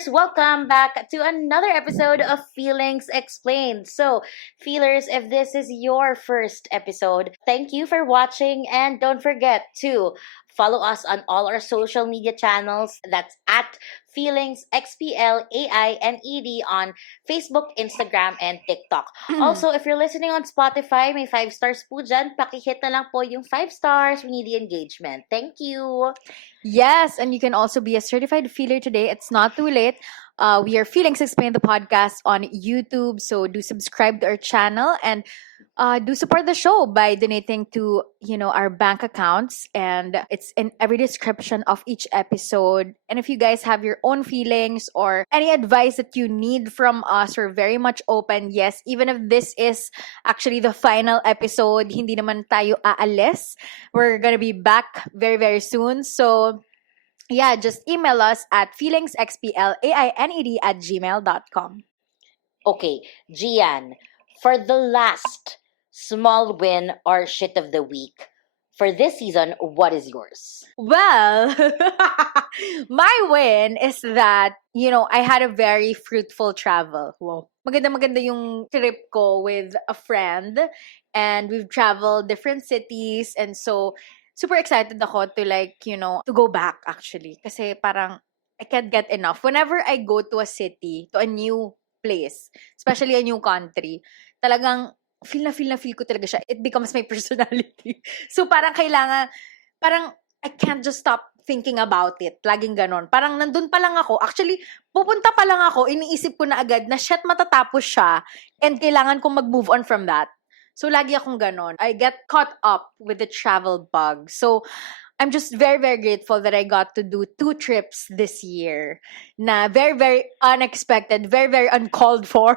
feelers, welcome back to another episode of Feelings Explained. So, feelers, if this is your first episode, thank you for watching and don't forget to follow us on all our social media channels. That's at Feelings XPLAINED on Facebook, Instagram, and TikTok. Also, if you're listening on Spotify, may 5 stars po dyan. Pakihit na lang po yung 5 stars. We need the engagement. Thank you. Yes, and you can also be a certified feeler today. It's not too late. We are Feelings Explained the podcast on YouTube, so do subscribe to our channel and do support the show by donating to our bank accounts, and it's in every description of each episode. And if you guys have your own feelings or any advice that you need from us, we're very much open. Yes, even if this is actually the final episode, hindi naman tayo aalis. We're gonna be back very very soon. So yeah, just email us at feelingsxplained@gmail.com. Okay, Gian, for the last small win or shit of the week for this season, what is yours? Well, my win is that, I had a very fruitful travel. Wow. Maganda yung trip ko with a friend, and we've traveled different cities, and so super excited ako to to go back actually. Kasi parang I can't get enough. Whenever I go to a city, to a new place, especially a new country, talagang feel na feel ko talaga siya. It becomes my personality. So parang parang I can't just stop thinking about it. Laging ganon. Parang nandun pa lang ako. Actually, pupunta pa lang ako, iniisip ko na agad na shit, matatapos siya and kailangan kong mag-move on from that. So lagi akong ganon. I get caught up with the travel bug. So I'm just very, very grateful that I got to do 2 trips this year na very, very unexpected, very, very uncalled for.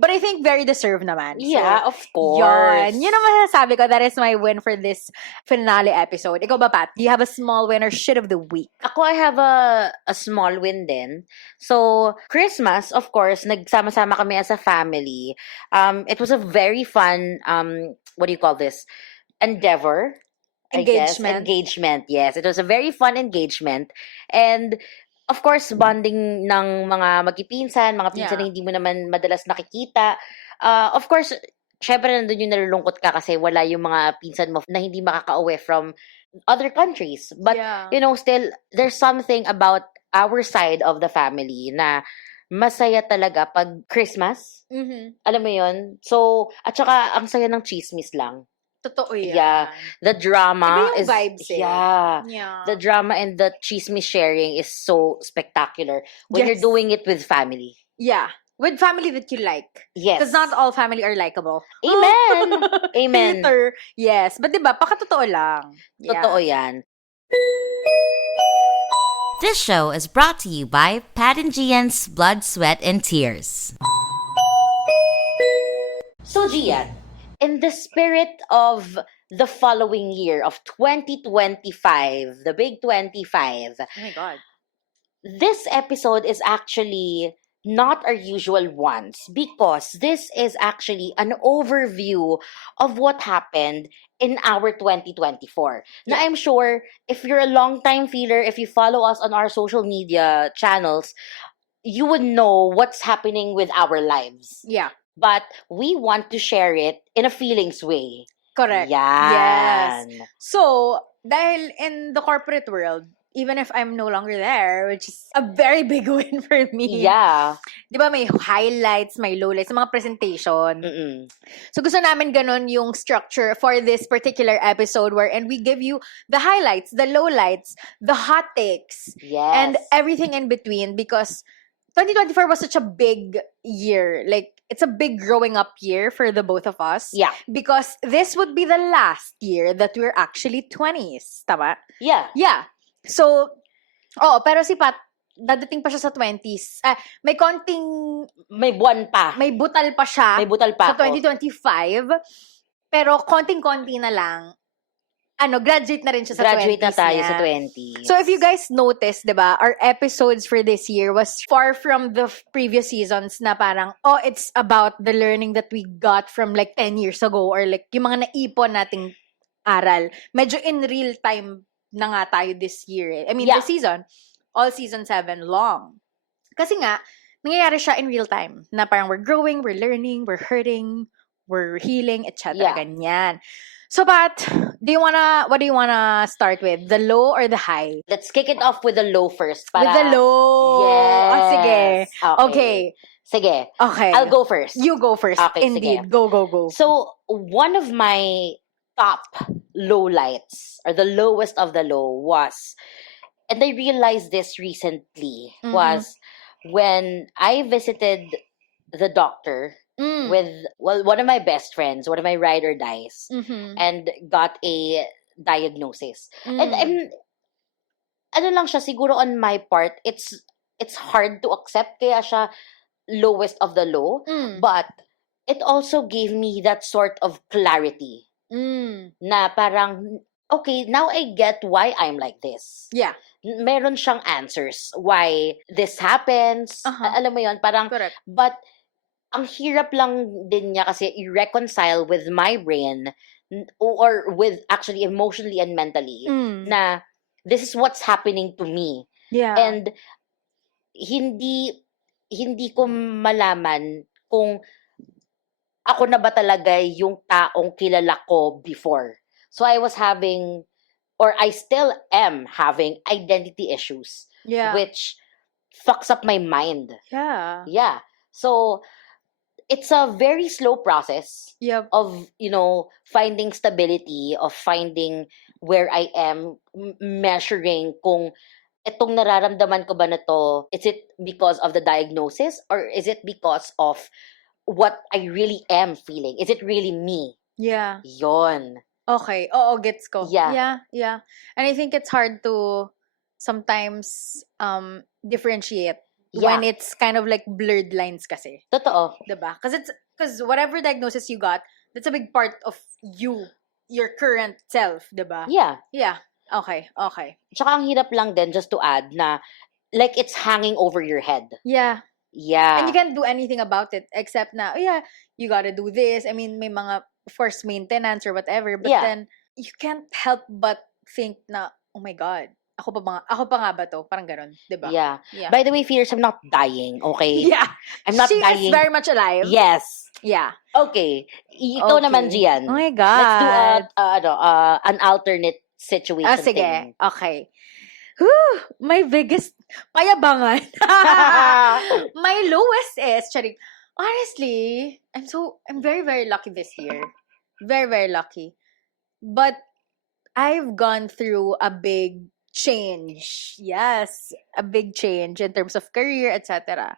But I think very deserved naman. Yeah, so, of course. Yun ang masasabi ko. That is my win for this finale episode. Ikaw ba, Pat? Do you have a small win or shit of the week? Ako, I have a small win din. So, Christmas, of course, nagsama-sama kami as a family. It was a very fun, what do you call this? Endeavor. Engagement, yes. It was a very fun engagement. And, of course, bonding ng mga magpipinsan, mga pinsan na hindi mo naman madalas nakikita. Of course, syempre nandun yung nalulungkot ka kasi wala yung mga pinsan mo na hindi makaka-uwi from other countries. But, still, there's something about our side of the family na masaya talaga pag Christmas. Mm-hmm. Alam mo yun? So, at saka, ang saya ng chismis lang. Totoo yan. Yeah. The drama is vibes yeah. The drama and the chismis sharing is so spectacular when you're doing it with family. Yeah. With family that you like. Yes. Because not all family are likable. Amen. Amen. Hater. Yes. But diba, pakatotoo lang. Totoo yan. This show is brought to you by Pat and Gian's Blood, Sweat, and Tears. So, Gian, in the spirit of the following year of 2025, the big 25. Oh my God. This episode is actually not our usual ones because this is actually an overview of what happened in our 2024. Now, I'm sure if you're a long-time feeler, if you follow us on our social media channels, you would know what's happening with our lives. Yeah. But we want to share it in a feelings way. Correct. Yan. Yes. So, dahil in the corporate world, even if I'm no longer there, which is a very big win for me. Yeah. Di ba may highlights, may lowlights, mga presentation. Mm-mm. So, gusto namin ganun yung structure for this particular episode wherein we give you the highlights, the lowlights, the hot takes, Yes. and everything in between because 2024 was such a big year. Like, it's a big growing up year for the both of us. Yeah. Because this would be the last year that we're actually 20s. Tama? Yeah. Yeah. So, pero si Pat, dadating pa siya sa 20s. May konting... May buwan pa. May butal pa siya. May butal pa sa 2025. Pero konting-konti na lang. Graduate na rin siya sa 20s. Graduate na tayo niya. sa 20s. So if you guys noticed, diba, our episodes for this year was far from the previous seasons na parang, it's about the learning that we got from like 10 years ago or like yung mga naipon nating aral. Medyo in real time na nga tayo this year. I mean, this season, all season 7 long. Kasi nga, nangyayari siya in real time. Na parang we're growing, we're learning, we're hurting, we're healing, etc. Yeah. Ganyan. So, but, what do you wanna start with? The low or the high? Let's kick it off with the low first. With the low. Yes. Oh, sige. Okay. Okay. Sige. Okay. I'll go first. You go first. Okay, Indeed. sige. Go. So, one of my top low lights, or the lowest of the low, was, and I realized this recently, Mhm. was when I visited the doctor with, well, one of my best friends, one of my ride or dies, Mhm. and got a diagnosis. And Mm. ano lang siya, siguro on my part, it's hard to accept, kaya siya lowest of the low, Mm. but it also gave me that sort of clarity Mm. na parang, okay, now I get why I'm like this. Yeah. Meron siyang answers why this happens. Uh-huh. Alam mo yon, parang, Correct. but ang hirap lang din niya kasi i-reconcile with my brain, or with actually emotionally and mentally, Mm. na this is what's happening to me. Yeah. And hindi ko malaman kung ako na ba talaga yung taong kilala ko before. So I was having, or I still am having, identity issues, yeah. which fucks up my mind. Yeah. Yeah. So it's a very slow process Yep. of, finding stability, of finding where I am, measuring kung itong nararamdaman ko ba na to, is it because of the diagnosis, or is it because of what I really am feeling? Is it really me? Yeah. Yon. Okay. Oo, gets ko. Yeah. Yeah. And I think it's hard to sometimes differentiate when it's kind of like blurred lines kasi. Totoo. Diba? Because whatever diagnosis you got, that's a big part of you, your current self, diba? Yeah. Yeah. Okay. Tsaka ang hirap lang din, just to add, na like it's hanging over your head. Yeah. Yeah. And you can't do anything about it except na, you gotta do this. I mean, may mga, of course, maintenance or whatever. But then, you can't help but think na, oh my God, ako pa nga ba to? Parang ganon, diba? Yeah. Yeah. By the way, fears, I'm not dying, okay? Yeah. I'm not She dying. is very much alive. Yes. Yeah. Okay. Ikaw Okay. naman, Gian. Oh my God. Let's do an alternate situation Sige. thing. Okay. Whew, my biggest payabangan. My lowest is, charing, honestly, I'm very, very lucky this year. Very, very lucky. But I've gone through a big change. Yes, a big change in terms of career, etc.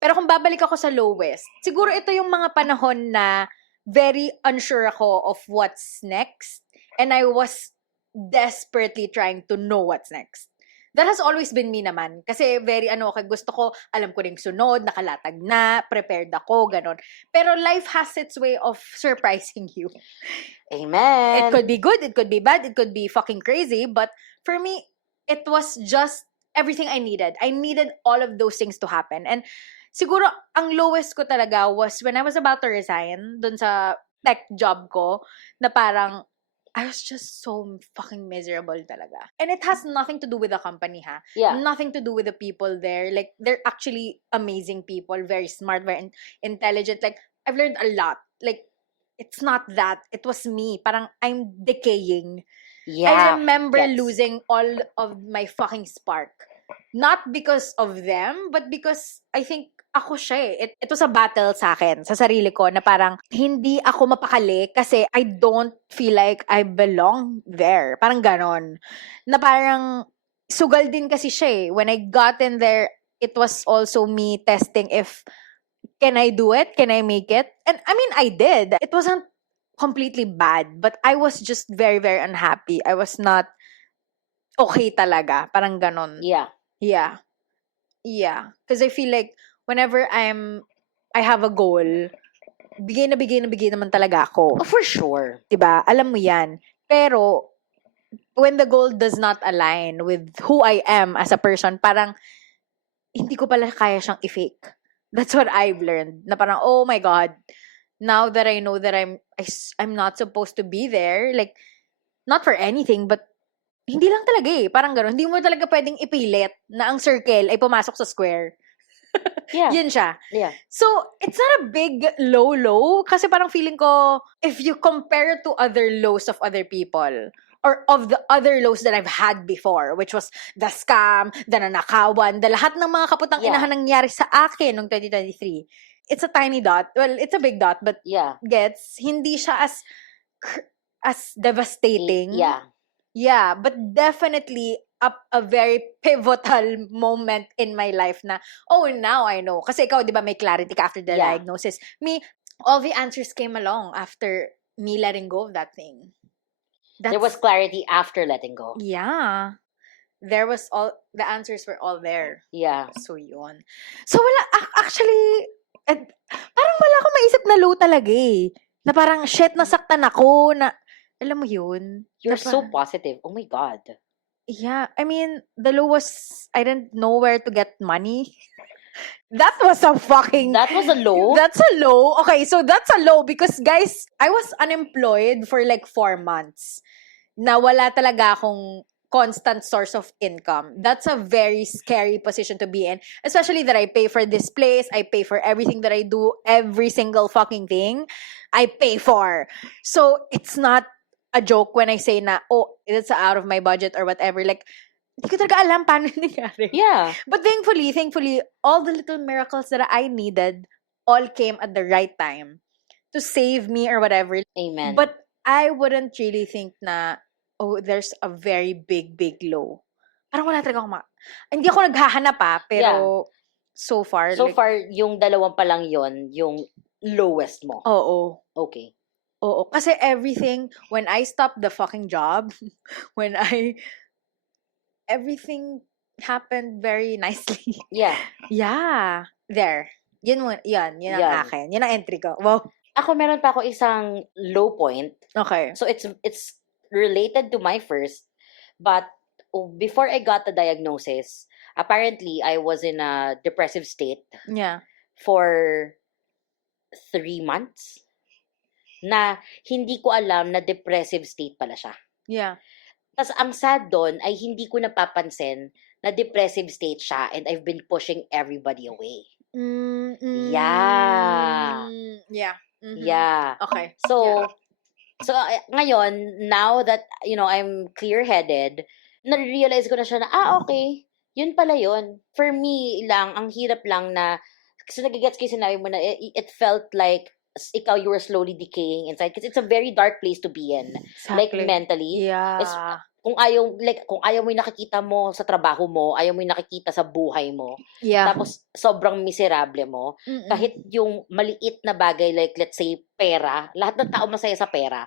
Pero kung babalik ako sa lowest, siguro ito yung mga panahon na very unsure ako of what's next. And I was desperately trying to know what's next. That has always been me naman. Kasi very gusto ko, alam ko rin sunod, nakalatag na, prepared ako, ganon. Pero life has its way of surprising you. Amen. It could be good, it could be bad, it could be fucking crazy, but for me, it was just everything I needed. I needed all of those things to happen. And siguro, ang lowest ko talaga was when I was about to resign dun sa tech job ko, na parang, I was just so fucking miserable talaga. And it has nothing to do with the company, ha? Yeah. Nothing to do with the people there. Like, they're actually amazing people, very smart, very intelligent. Like, I've learned a lot. Like, it's not that. It was me. Parang, I'm decaying. Yeah. I remember Yes. losing all of my fucking spark. Not because of them, but because I think ako siya eh. It was a battle sa akin, sa sarili ko, na parang hindi ako mapakali kasi I don't feel like I belong there. Parang ganon. Na parang sugal din kasi siya eh. When I got in there, it was also me testing if can I do it? Can I make it? And I mean, I did. It wasn't completely bad, but I was just very, very unhappy. I was not okay talaga. Parang ganon. Yeah. Yeah. Because I feel like whenever I have a goal, bigay naman talaga ako. Oh, for sure. Diba? Alam mo yan. Pero, when the goal does not align with who I am as a person, parang, hindi ko pala kaya siyang i-fake. That's what I've learned. Na parang, oh my God, now that I know that I'm not supposed to be there, like, not for anything, but hindi lang talaga eh. Parang gano'n. Hindi mo talaga pwedeng ipilit na ang circle ay pumasok sa square. Yeah. Yun siya. Yeah. So, it's not a big low. Kasi parang feeling ko, if you compare to other lows of other people, or of the other lows that I've had before, which was the scam, the nanakawan, the lahat ng mga kaputang Yeah. inahan nangyari sa akin noong 2023. It's a tiny dot. Well, it's a big dot, but Yeah. hindi siya as devastating. Yeah. Yeah, but definitely a very pivotal moment in my life na, oh, now I know. Kasi ikaw, di ba, may clarity ka after the Yeah. diagnosis. Me, all the answers came along after me letting go of that thing. There was clarity after letting go. Yeah. The answers were all there. Yeah. So, yun. So, wala, actually, parang wala akong maisip na low talaga eh. Na parang, shit, nasaktan ako, na, alam mo yun? You're Na so positive. Oh my God. Yeah, I mean, the low was, I didn't know where to get money. That was a fucking... That was a low? That's a low. Okay, so that's a low because, guys, I was unemployed for like 4 months. Na wala talaga akong constant source of income. That's a very scary position to be in. Especially that I pay for this place, I pay for everything that I do, every single fucking thing, I pay for. So, it's not a joke when I say na, oh, it's out of my budget or whatever. Like, hindi ko talaga alam paano nangyari. Yeah. But thankfully, all the little miracles that I needed all came at the right time to save me or whatever. Amen. But I wouldn't really think na, oh, there's a very big low. Parang wala talaga akong hindi ako naghahanap pero so far. So like, far, yung dalawang pa lang yon yung lowest mo. Oo. Okay. Oo. Kasi everything, when I stopped the fucking job, everything happened very nicely. Yeah. Yeah. There. Yun ang Yan. akin. Yun ang entry ko. Wow. Ako, meron pa ako isang low point. Okay. So, it's related to my first. But, before I got the diagnosis, apparently, I was in a depressive state Yeah. for 3 months. Na hindi ko alam na depressive state pala siya. Yeah. Tapos ang sad doon ay hindi ko napapansin na depressive state siya and I've been pushing everybody away. Yeah. Yeah. Mhm. Yeah. Okay. So, ngayon, now that, I'm clear-headed, na-realize ko na siya na, okay, yun pala yun. For me lang, ang hirap lang na, kasi nagigets ko yung sinabi mo na, it felt like, ikaw, you were slowly decaying inside. Because it's a very dark place to be in. Like, Exactly. mentally. Yeah. Kung ayaw mo yung nakikita mo sa trabaho mo, ayaw mo yung nakikita sa buhay mo, Yeah. tapos sobrang miserable mo, Mm-mm. kahit yung maliit na bagay, like let's say, pera, lahat ng tao masaya sa pera,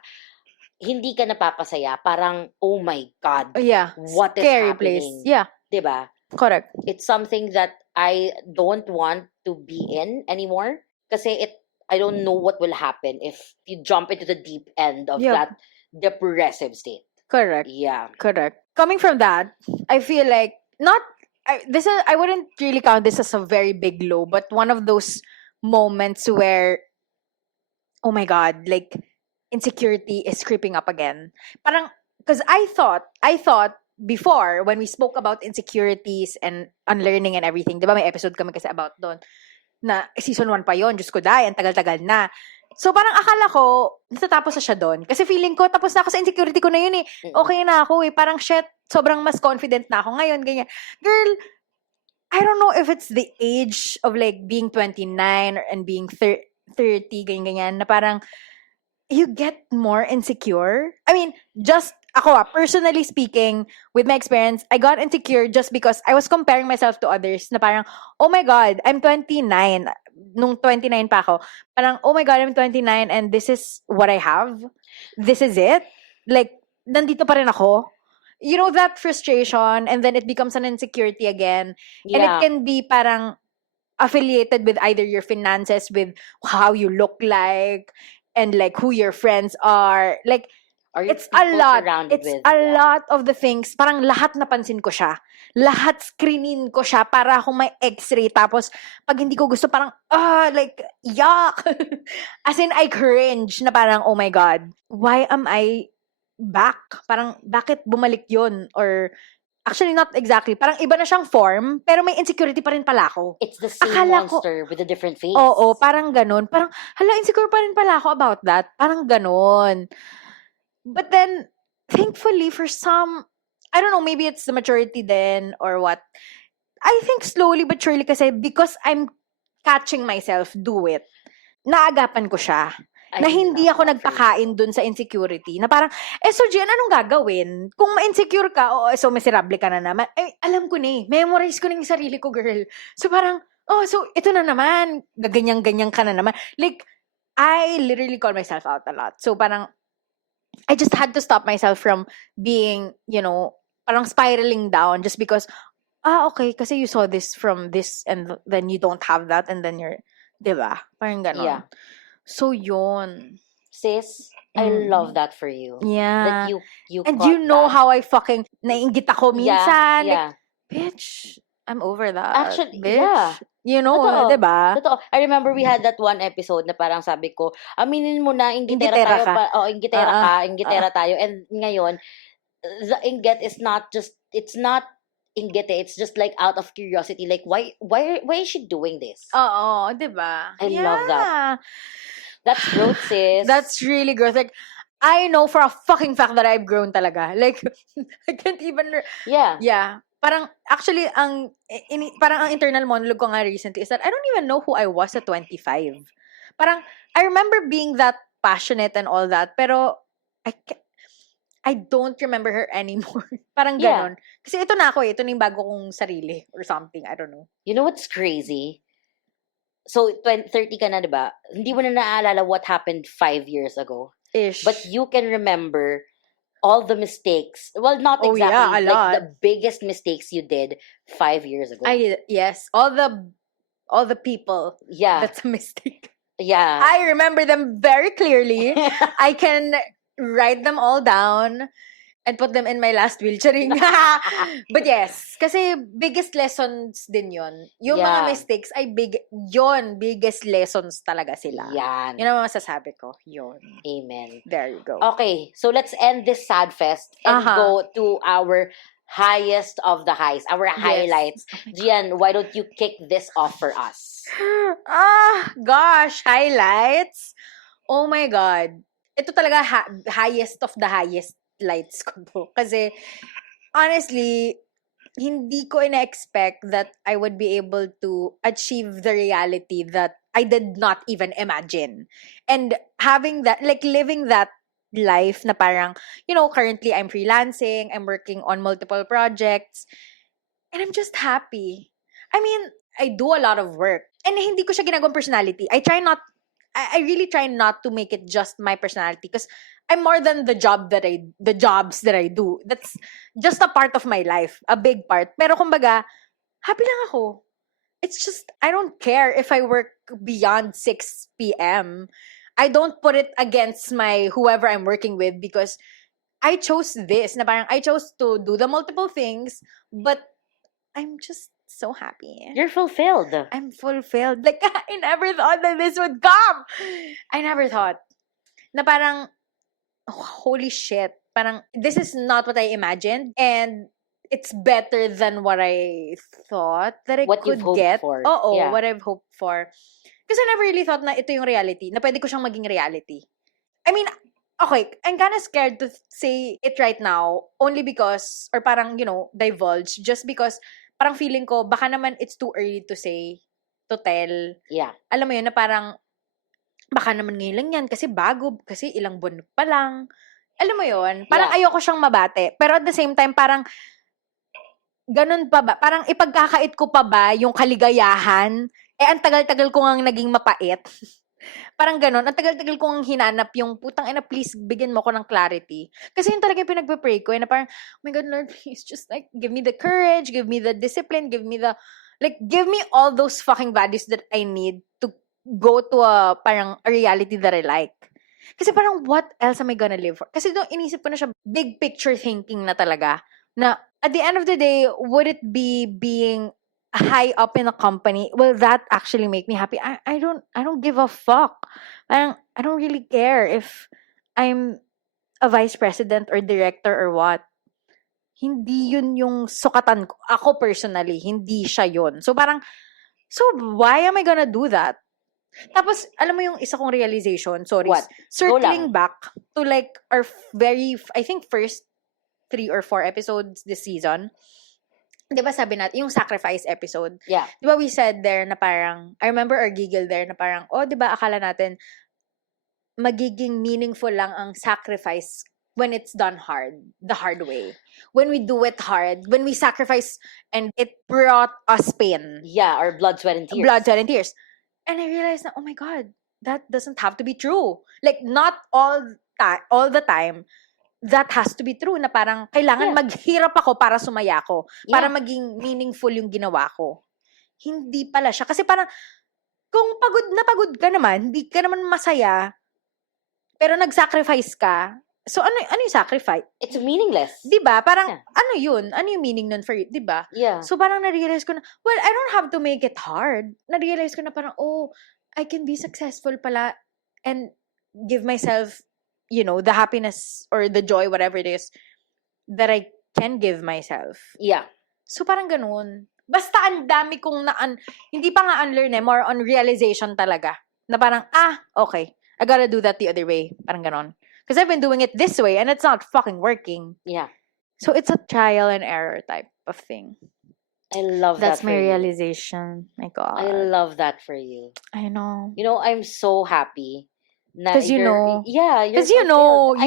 hindi ka napapasaya. Parang, oh my God, Yeah. what is Scary happening? place. Yeah. Diba? Correct. It's something that I don't want to be in anymore. Kasi I don't know what will happen if you jump into the deep end of Yeah. that depressive state. Correct. Yeah. Correct. Coming from that, I feel like I wouldn't really count this as a very big low, but one of those moments where, oh my God, like insecurity is creeping up again. Parang, because I thought before when we spoke about insecurities and unlearning and everything, di ba may episode kami kasi about doon, na season 1 pa yon, Diyos ko dahil, ang tagal-tagal na. So parang akala ko, natatapos na siya doon. Kasi feeling ko, tapos na ako sa insecurity ko na yun eh. Okay na ako eh. Parang shit, sobrang mas confident na ako ngayon, ganyan. Girl, I don't know if it's the age of like being 29 and being 30, ganyan, na parang, you get more insecure. I mean, just ako personally speaking, with my experience, I got insecure just because I was comparing myself to others na parang, oh my God, I'm 29. Nung 29 pa ako, parang, oh my God, I'm 29 and this is what I have. This is it. Like, nandito pa rin ako. You know, that frustration and then it becomes an insecurity again. And it Yeah. can be parang affiliated with either your finances, with how you look like, and like who your friends are. Like, Are you it's a people lot. surrounded It's with? a Yeah. lot of the things. Parang lahat napansin ko siya. Lahat screenin ko siya para akong may x-ray. Tapos, pag hindi ko gusto, parang, like, yuck. As in, I cringe na parang, oh my God, why am I back? Parang, bakit bumalik yun? Or, Actually, not exactly. Parang iba na siyang form, pero may insecurity pa rin pala ako. It's the same Akala ko- monster with a different face. Oo, parang ganun. Parang, hala, insecure pa rin pala ako about that. Parang ganun. But then, thankfully, for some, I don't know, maybe it's the maturity then or what. I think slowly but surely kasi because I'm catching myself do it, naagapan ko siya. I Na hindi love ako that for you. nagpakain dun sa insecurity. Na parang, so Gian, anong gagawin? Kung ma-insecure ka, so miserable ka na naman. Alam ko na eh. Memorize ko na yung sarili ko, girl. So parang, so ito na naman. Gaganyan-ganyan ka na naman. Like, I literally call myself out a lot. So parang, I just had to stop myself from being, parang spiraling down just because, okay, kasi you saw this from this and then you don't have that and then you're, diba? Parang ganon. Yeah. So, yun. Sis, I Mm. love that for you. Yeah. That you And caught you know that. how I fucking naiingit ako minsan. Yeah. Like, bitch, I'm over that. Actually, bitch. yeah. You know, Totoo. diba? Totoo. I remember we had that one episode na parang sabi ko, aminin mo na, inggitera Inggitera tayo. ka. Inggitera ka, inggitera tayo. And ngayon, the inggit is not just, it's not inggit, it's just like out of curiosity. Like, why is she doing this? Oo, diba? I love that. That's growth, sis. That's really growth. Like, I know for a fucking fact that I've grown talaga. Like, I can't even... Yeah. Yeah. Parang, actually, parang ang internal monologue ko nga recently is that I don't even know who I was at 25. Parang, I remember being that passionate and all that, pero I don't remember her anymore. Parang Yeah. ganon. Kasi ito na ako eh. Ito na yung bago kong sarili or something. I don't know. You know what's crazy? So, 30 ka na, diba? Hindi mo na naaalala what happened 5 years ago. Ish. But you can remember all the mistakes. Well, not Oh, exactly. yeah, a like lot. the biggest mistakes you did 5 years ago. Yes. All the people. yeah. That's a mistake. Yeah. I remember them very clearly. I can write them all down and put them in my last wheelchairing. But yes, kasi biggest lessons din yon. Yung mga Yeah. mistakes ay biggest lessons talaga sila. Yan. Yun ang masasabi ko. Yun. Amen. There you go. Okay, so let's end this sad fest and go to our highest of the highs, our highlights. Gian, why don't you kick this off for us? Gosh, highlights. Oh my God. Ito talaga highest of the highest lights ko to. Kasi, honestly, hindi ko ina-expect that I would be able to achieve the reality that I did not even imagine. And having that, like living that life na parang, currently I'm freelancing, I'm working on multiple projects, and I'm just happy. I mean, I do a lot of work. And hindi ko siya ginagawang personality. I really try not to make it just my personality because I'm more than the jobs that I do. That's just a part of my life, a big part. Pero kumbaga, happy lang ako. It's just, I don't care if I work beyond 6 p.m. I don't put it against whoever I'm working with because I chose this. Na parang I chose to do the multiple things, but I'm just so happy. You're fulfilled. I'm fulfilled. Like, I never thought that this would come. I never thought. Na parang, holy shit. Parang, this is not what I imagined. And it's better than what I thought that I What could you've hoped get. for. Oo, Yeah. what I've hoped for. Kasi I never really thought na ito yung reality. Na pwede ko siyang maging reality. I mean, okay, I'm kind of scared to say it right now only because, or parang, divulge, just because parang feeling ko, baka naman it's too early to say, to tell. Yeah. Alam mo yun, na parang, baka naman ngayon lang yan, kasi bago, kasi ilang buwan pa lang. Alam mo yun, parang ayoko siyang mabate. Pero at the same time, parang, ganun pa ba? Parang ipagkakait ko pa ba yung kaligayahan? Ang tagal-tagal ko ngang naging mapait. Parang ganun. Ang tagal-tagal ko ngang hinanap yung, putang ina, please, bigyan mo ko ng clarity. Kasi yun talaga yung pinagpe-pray ko. Na parang, oh my God, Lord, please, just like, give me the courage, give me the discipline, give me all those fucking values that I need to go to a reality that I like. Kasi parang, what else am I gonna live for? Kasi doon, inisip ko na siya, big picture thinking na talaga. Na, at the end of the day, would it be being high up in a company, will that actually make me happy? I don't give a fuck. I don't really care if I'm a vice president or director or what. hindi yun yung sukatan ko. Ako personally, hindi siya yun. So parang, so why am I gonna do that? Tapos, alam mo yung isa kong realization, sorry, What? circling back to like our I think first 3 or 4 episodes this season, di ba sabi natin, yung sacrifice episode, Yeah. di ba we said there na parang, I remember our giggle there na parang, oh, di ba akala natin, magiging meaningful lang ang sacrifice when it's done the hard way. When we do it hard, when we sacrifice and it brought us pain. Yeah, or blood, sweat, and tears. Blood, sweat, and tears. And I realized na, oh my God, that doesn't have to be true. Like, not all the time, that has to be true. Na parang, kailangan maghirap ako para sumaya ko. Para maging meaningful yung ginawa ko. Hindi pala siya. Kasi parang, kung pagod ka naman, hindi ka naman masaya, pero nag-sacrifice ka, so ano yung sacrifice? It's meaningless. Diba? Parang, ano yun? Ano yung meaning nun for you? Diba? Yeah. So parang na-realize ko na, well, I don't have to make it hard. Na-realize ko na parang, oh, I can be successful pala and give myself, the happiness or the joy, whatever it is, that I can give myself. Yeah. So parang ganun. Basta ang dami kong hindi pa nga unlearn more on realization talaga. Na parang, okay, I gotta do that the other way. Parang ganon. Because I've been doing it this way and it's not fucking working. Yeah. So it's a trial and error type of thing. I love that. That's my realization. My God. I love that for you. I know. I'm so happy. Because Yeah. Because you know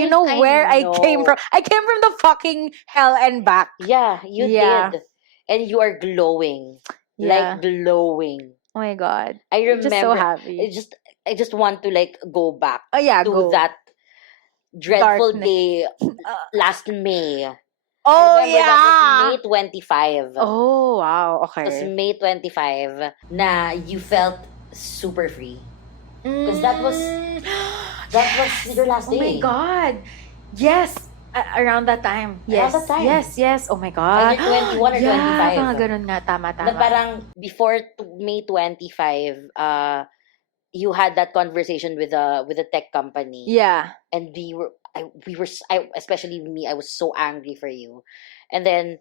where I came from. I came from the fucking hell and back. Yeah, you did. And you are glowing. Yeah. Like glowing. Oh my God. I I'm remember. just so happy. I just want to like go back to go. that dreadful Darkness. day last May. Oh, I remember yeah. that was May 25. Oh, wow. It was Okay. May 25 na you felt super free. Because that was your last Oh my day. God. Yes. Around that time. Yes. Around that time. Yes. Oh my God. Either 21 or 25. Mga ganun nga. Tama. Na parang before May 25, you had that conversation with a tech company. Yeah. And especially me, I was so angry for you. And then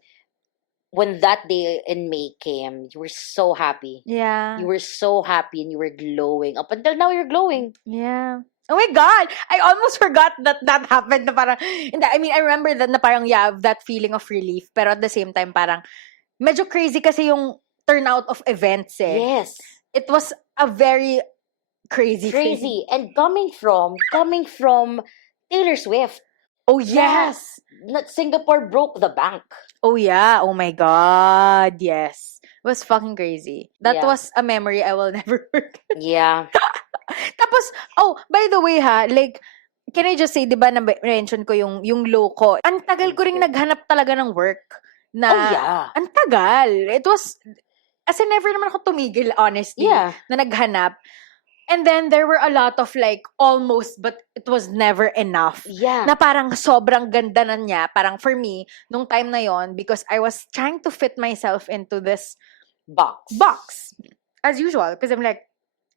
when that day in May came, you were so happy. Yeah. You were so happy and you were glowing. Up until now, you're glowing. Yeah. Oh my God! I almost forgot that happened. Na parang, I mean, I remember that na parang, that feeling of relief. Pero at the same time, parang, medyo crazy kasi yung turnout of events eh. Yes. It was a very crazy. And coming from Taylor Swift. Oh, yes! Not Singapore broke the bank. Oh, yeah. Oh my God. Yes. It was fucking crazy. That Yeah. was a memory I will never forget. Yeah. Tapos, by the way like, can I just say, di ba, na-mention ko yung low ko. Ang tagal ko ring naghanap talaga ng work. Na, Oh, yeah. Ang tagal. It was, as in, never naman ako tumigil, honestly. Yeah. Na naghanap. And then, there were a lot of like, almost, but it was never enough. Yeah. Na parang sobrang ganda na niya. Parang for me, nung time na yon, because I was trying to fit myself into this box. As usual. Because I'm like,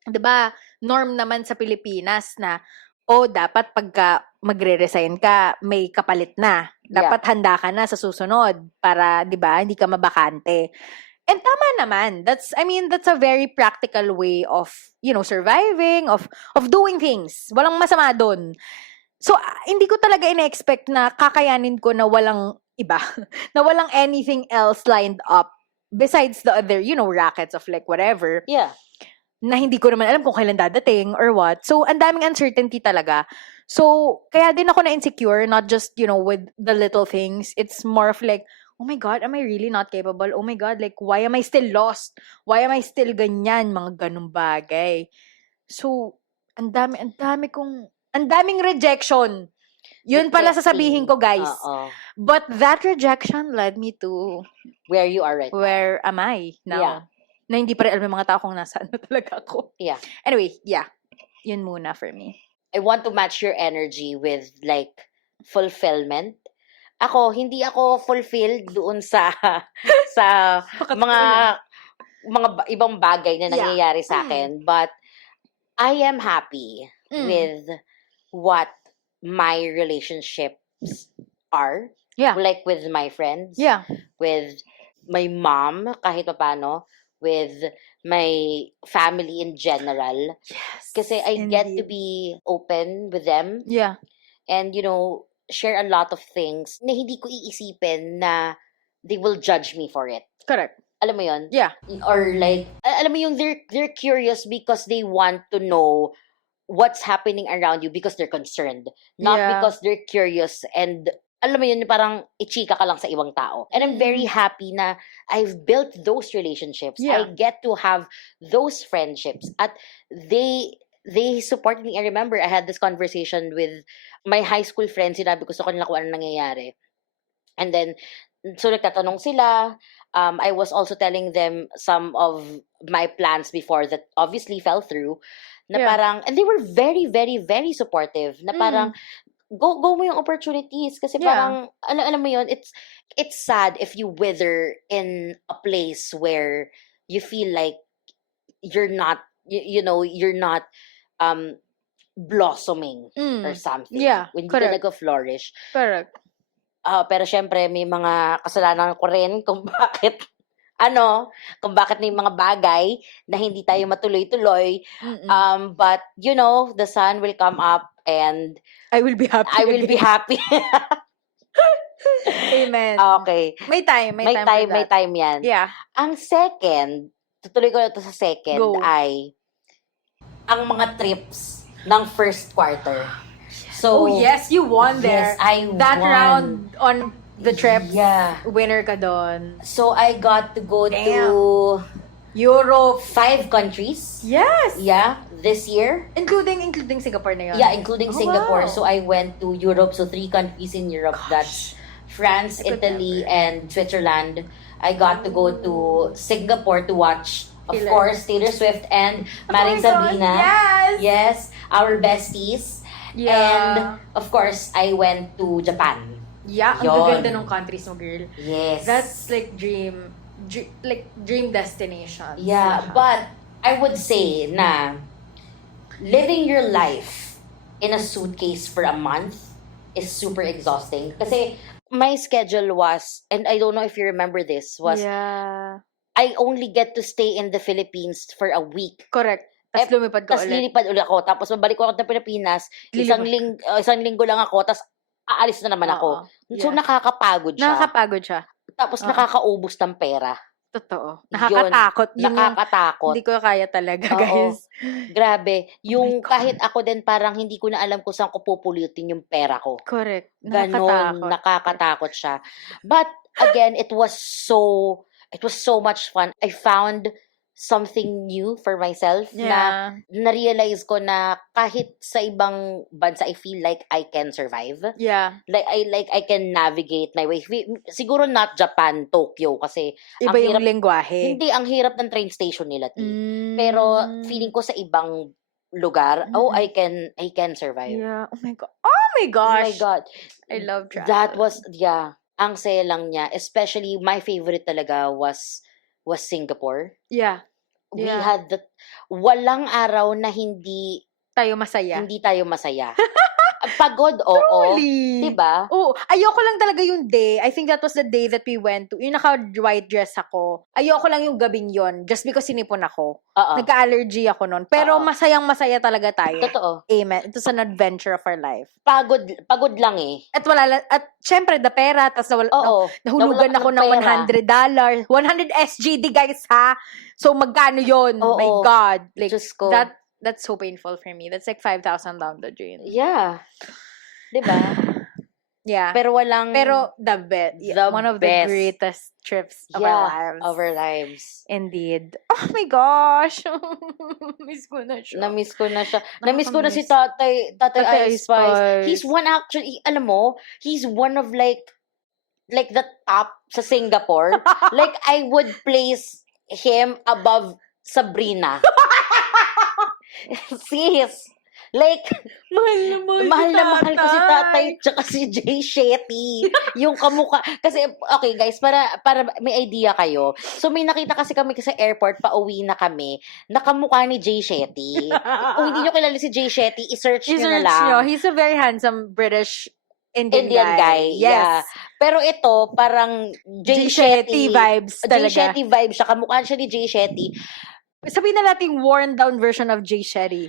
di ba, norm naman sa Pilipinas na, dapat pagka magre-resign ka, may kapalit na. Dapat handa ka na sa susunod para, di ba, hindi ka mabakante. And tama naman. That's a very practical way of, surviving, of doing things. Walang masama doon. So, hindi ko talaga ina-expect na kakayanin ko na walang iba. Na walang anything else lined up besides the other, rackets of like whatever. Yeah. Na hindi ko naman alam kung kailan dadating or what. So, ang daming uncertainty talaga. So, kaya din ako na-insecure, not just, with the little things. It's more of like, oh my God, am I really not capable? Oh my God, like, why am I still lost? Why am I still ganyan? Mga ganung bagay. So, ang daming rejection. Yun pala sasabihin ko, guys. Uh-oh. But that rejection led me to Where you are right now. where am I now? Yeah. Na hindi pa rin alam yung mga tao kung nasaan na talaga ako. Yeah. Anyway, yeah. Yun muna for me. I want to match your energy with like fulfillment. Hindi ako fulfilled doon sa mga ibang bagay na nangyayari sa akin, but I am happy with what my relationships are. Yeah. Like with my friends. Yeah. With my mom, kahit paano. With my family in general. Yes. Kasi I get to indeed. be open with them. Yeah. And, share a lot of things na hindi ko iisipin na they will judge me for it. Correct. Alam mo yun? Yeah. Or like, alam mo yung they're curious because they want to know what's happening around you because they're concerned. Not Yeah. because they're curious and alam mo yun, parang ichika ka lang sa ibang tao. And I'm very happy na I've built those relationships. Yeah. I get to have those friendships. At they supported me. I remember I had this conversation with my high school friends. Sinabi ko sa kanila kung ano nangyayari. And then, so nagtatanong sila. I was also telling them some of my plans before that obviously fell through. Na Yeah. parang, and they were very, very, very supportive. Na parang, go mo yung opportunities. Kasi Yeah. parang, alam mo yun, it's sad if you wither in a place where you feel like you're not, you're not blossoming or something. Yeah, When hindi correct. ka nag-flourish. Correct. Pero syempre, may mga kasalanan ko rin kung bakit, kung bakit may mga bagay na hindi tayo matuloy-tuloy. But, the sun will come up and I will be happy. I will be again. happy. Amen. Okay. May time. May time. for May that. time yan. Yeah. Ang second, tutuloy ko na to sa second, Go. ay ang mga trips ng first quarter. So, Oh, yes, you won there. Yes, I That won. round on the trip, Yeah. winner ka doon. So, I got to go Damn. to Europe. 5 countries. Yes. Yeah, this year. Including Singapore na yun. Yeah, including Oh, Singapore. wow. So, I went to Europe. So, 3 countries in Europe. That's France, I could Italy, and Switzerland. I got to go to Singapore to watch, of Taylor. course, Taylor Swift and Oh Maring my God, Sabrina. Yes. Yes, our besties. Yeah. And, of course, I went to Japan. Yeah, ang Yun. gaganda ng countries mo, girl. Yes. That's like dream destination. Yeah, but I would say na living your life in a suitcase for a month is super exhausting. Kasi my schedule was, and I don't know if you remember this, was Yeah. I only get to stay in the Philippines for a week. Correct. Tapos lumipad ka Tapos ulit. lilipad ulit ako. Tapos babalik ko ako ng Pilipinas. Isang linggo lang ako. Tapos aalis na naman ako. Oo. So Yeah. nakakapagod siya. Nakakapagod siya. Tapos Oo. nakakaubos ng pera. Totoo. Yun. Nakakatakot. Yun yung Nakakatakot. hindi ko kaya talaga, Oo. guys. Grabe. Yung Oh my God. kahit ako din parang hindi ko na alam kung saan ko pupulutin yung pera ko. Correct. Ganon. Nakakatakot siya. But again, it was so much fun. I found something new for myself na Yeah. na-realize ko na kahit sa ibang bansa, I feel like I can survive. Yeah. Like I can navigate my way. Siguro not Japan, Tokyo kasi Iba ang yung hirap, lengguwahe. hindi ang hirap ng train station nila. Mm. Pero feeling ko sa ibang lugar, I can survive. Yeah. Oh my God. Oh my Oh gosh. my God. I love travel. That was, ang saya lang niya. Especially, my favorite talaga was Singapore. Yeah. We Yeah. had walang araw na hindi Tayo masaya. tayo masaya. Pagod, oo. Truly. Diba? Oo. Ayoko lang talaga yung day. I think that was the day that we went to. Yung naka-white dress ako. Ayoko lang yung gabing yon just because sinipon ako. Oo. Nagka-allergy ako nun. Pero Oo. masayang-masaya talaga tayo. Totoo. Amen. It was an adventure of our life. Pagod lang eh. At syempre, the pera, tapos Oo. nahulugan Nawalan ako ng ng pera. $100. 100 SGD, guys, ha? So, magkano yun? Oo. My God. Like, Diyos ko. that's so painful for me. That's like 5,000 down the drain. Yeah. Diba? Yeah. Pero walang... Pero the best. The One of the best. greatest trips of our lives. Of our lives. Indeed. Oh my gosh. Miss ko na siya. Na-miss ko na siya. Na-miss ko na si Nakakamiss. Tatay Tatay Ice Spice. Spice. He's alam mo, he's one of like the top sa Singapore. Like, I would place him above Sabrina. Sis. Like, mahal na mahal ko si Tatay tsaka si Jay Shetty. Yung kamukha. Kasi, okay guys, para may idea kayo. So, may nakita kasi kami sa airport, pauwi na kami, nakamukha ni Jay Shetty. Kung hindi nyo kilala si Jay Shetty, i-search nyo na lang. He's a very handsome British Indian guy. yeah. Yes. Pero ito, parang Jay Shetty. vibes Jay talaga. Shetty vibe siya. Kamukha siya ni Jay Shetty. Sabihin na natin worn down version of Jay Shetty.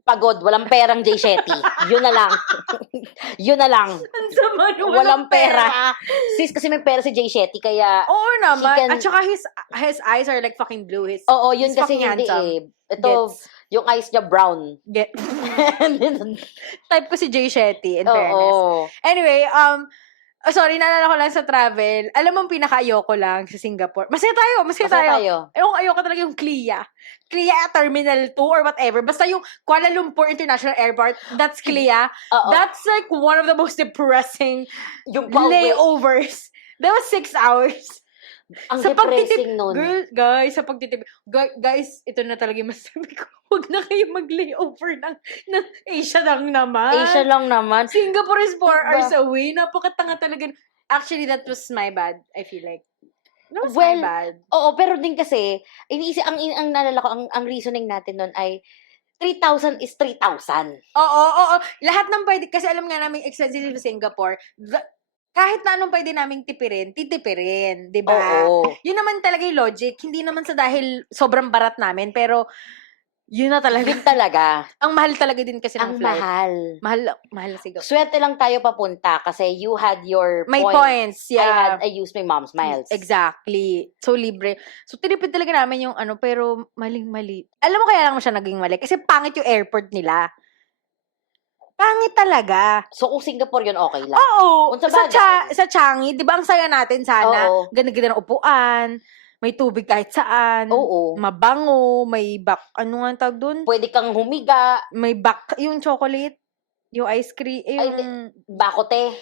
Pagod, walang perang Jay Shetty. Yun na lang. Yun na lang. Ang sama nung Walang pera. Sis, kasi may pera si Jay Shetty, kaya... Oo naman. He can- At saka his eyes are like fucking blue. Oo, yun he's kasi fucking hindi handsome. Ito, yung eyes niya brown. Get. Type ko si Jay Shetty, in fairness. Oo. Anyway, sorry, naalala ko lang sa travel. Alam mo, ang pinaka-ayoko lang sa Singapore. Masaya tayo. Masaya tayo. Ayoko talaga yung CLIA. CLIA Terminal 2 or whatever. Basta yung Kuala Lumpur International Airport, that's CLIA. Oo. That's like one of the most depressing Yung pauwi. layovers. That was 6 hours. Ang Sa depressing nun. Guys, sa pagtitipid. Guys, ito na talaga yung masabi ko. Huwag na kayo mag-layover ng Asia lang naman. Asia lang naman. Singapore is 4 Diba? hours away. Napakatanga talaga. Actually, that was my bad, I feel like. That was Well, my bad. Oo, pero din kasi, iniisip, ang nalala ko, ang reasoning natin nun ay, 3,000 is 3,000. Oo. Lahat ng pwede, kasi alam nga namin expensive sa Singapore, kahit na anong pwede naming tipirin, titipirin. Diba? Oo. Yun naman talaga yung logic. Hindi naman sa dahil sobrang barat namin, pero yun na talaga. Yun talaga. Ang mahal talaga din kasi Ang ng flight. mahal. Mahal na Singapore. Swerte lang tayo papunta kasi you had your May points, yeah. I used my mom's miles. Exactly. So, libre. So, tinipid talaga namin yung pero maling-mali. Alam mo kaya lang siya naging mali? Kasi pangit yung airport nila. Pangit talaga. So, kung Singapore yun, okay lang. Oo. Kung sa Sa, bagay. sa Changi, di ba ang saya natin sana? Oo. Ganda-ganda ng upuan, may tubig kahit saan, Oo. mabango, may ano nga ang tawag dun? Pwede kang humiga, May yung chocolate, yung ice cream, yung... bakote.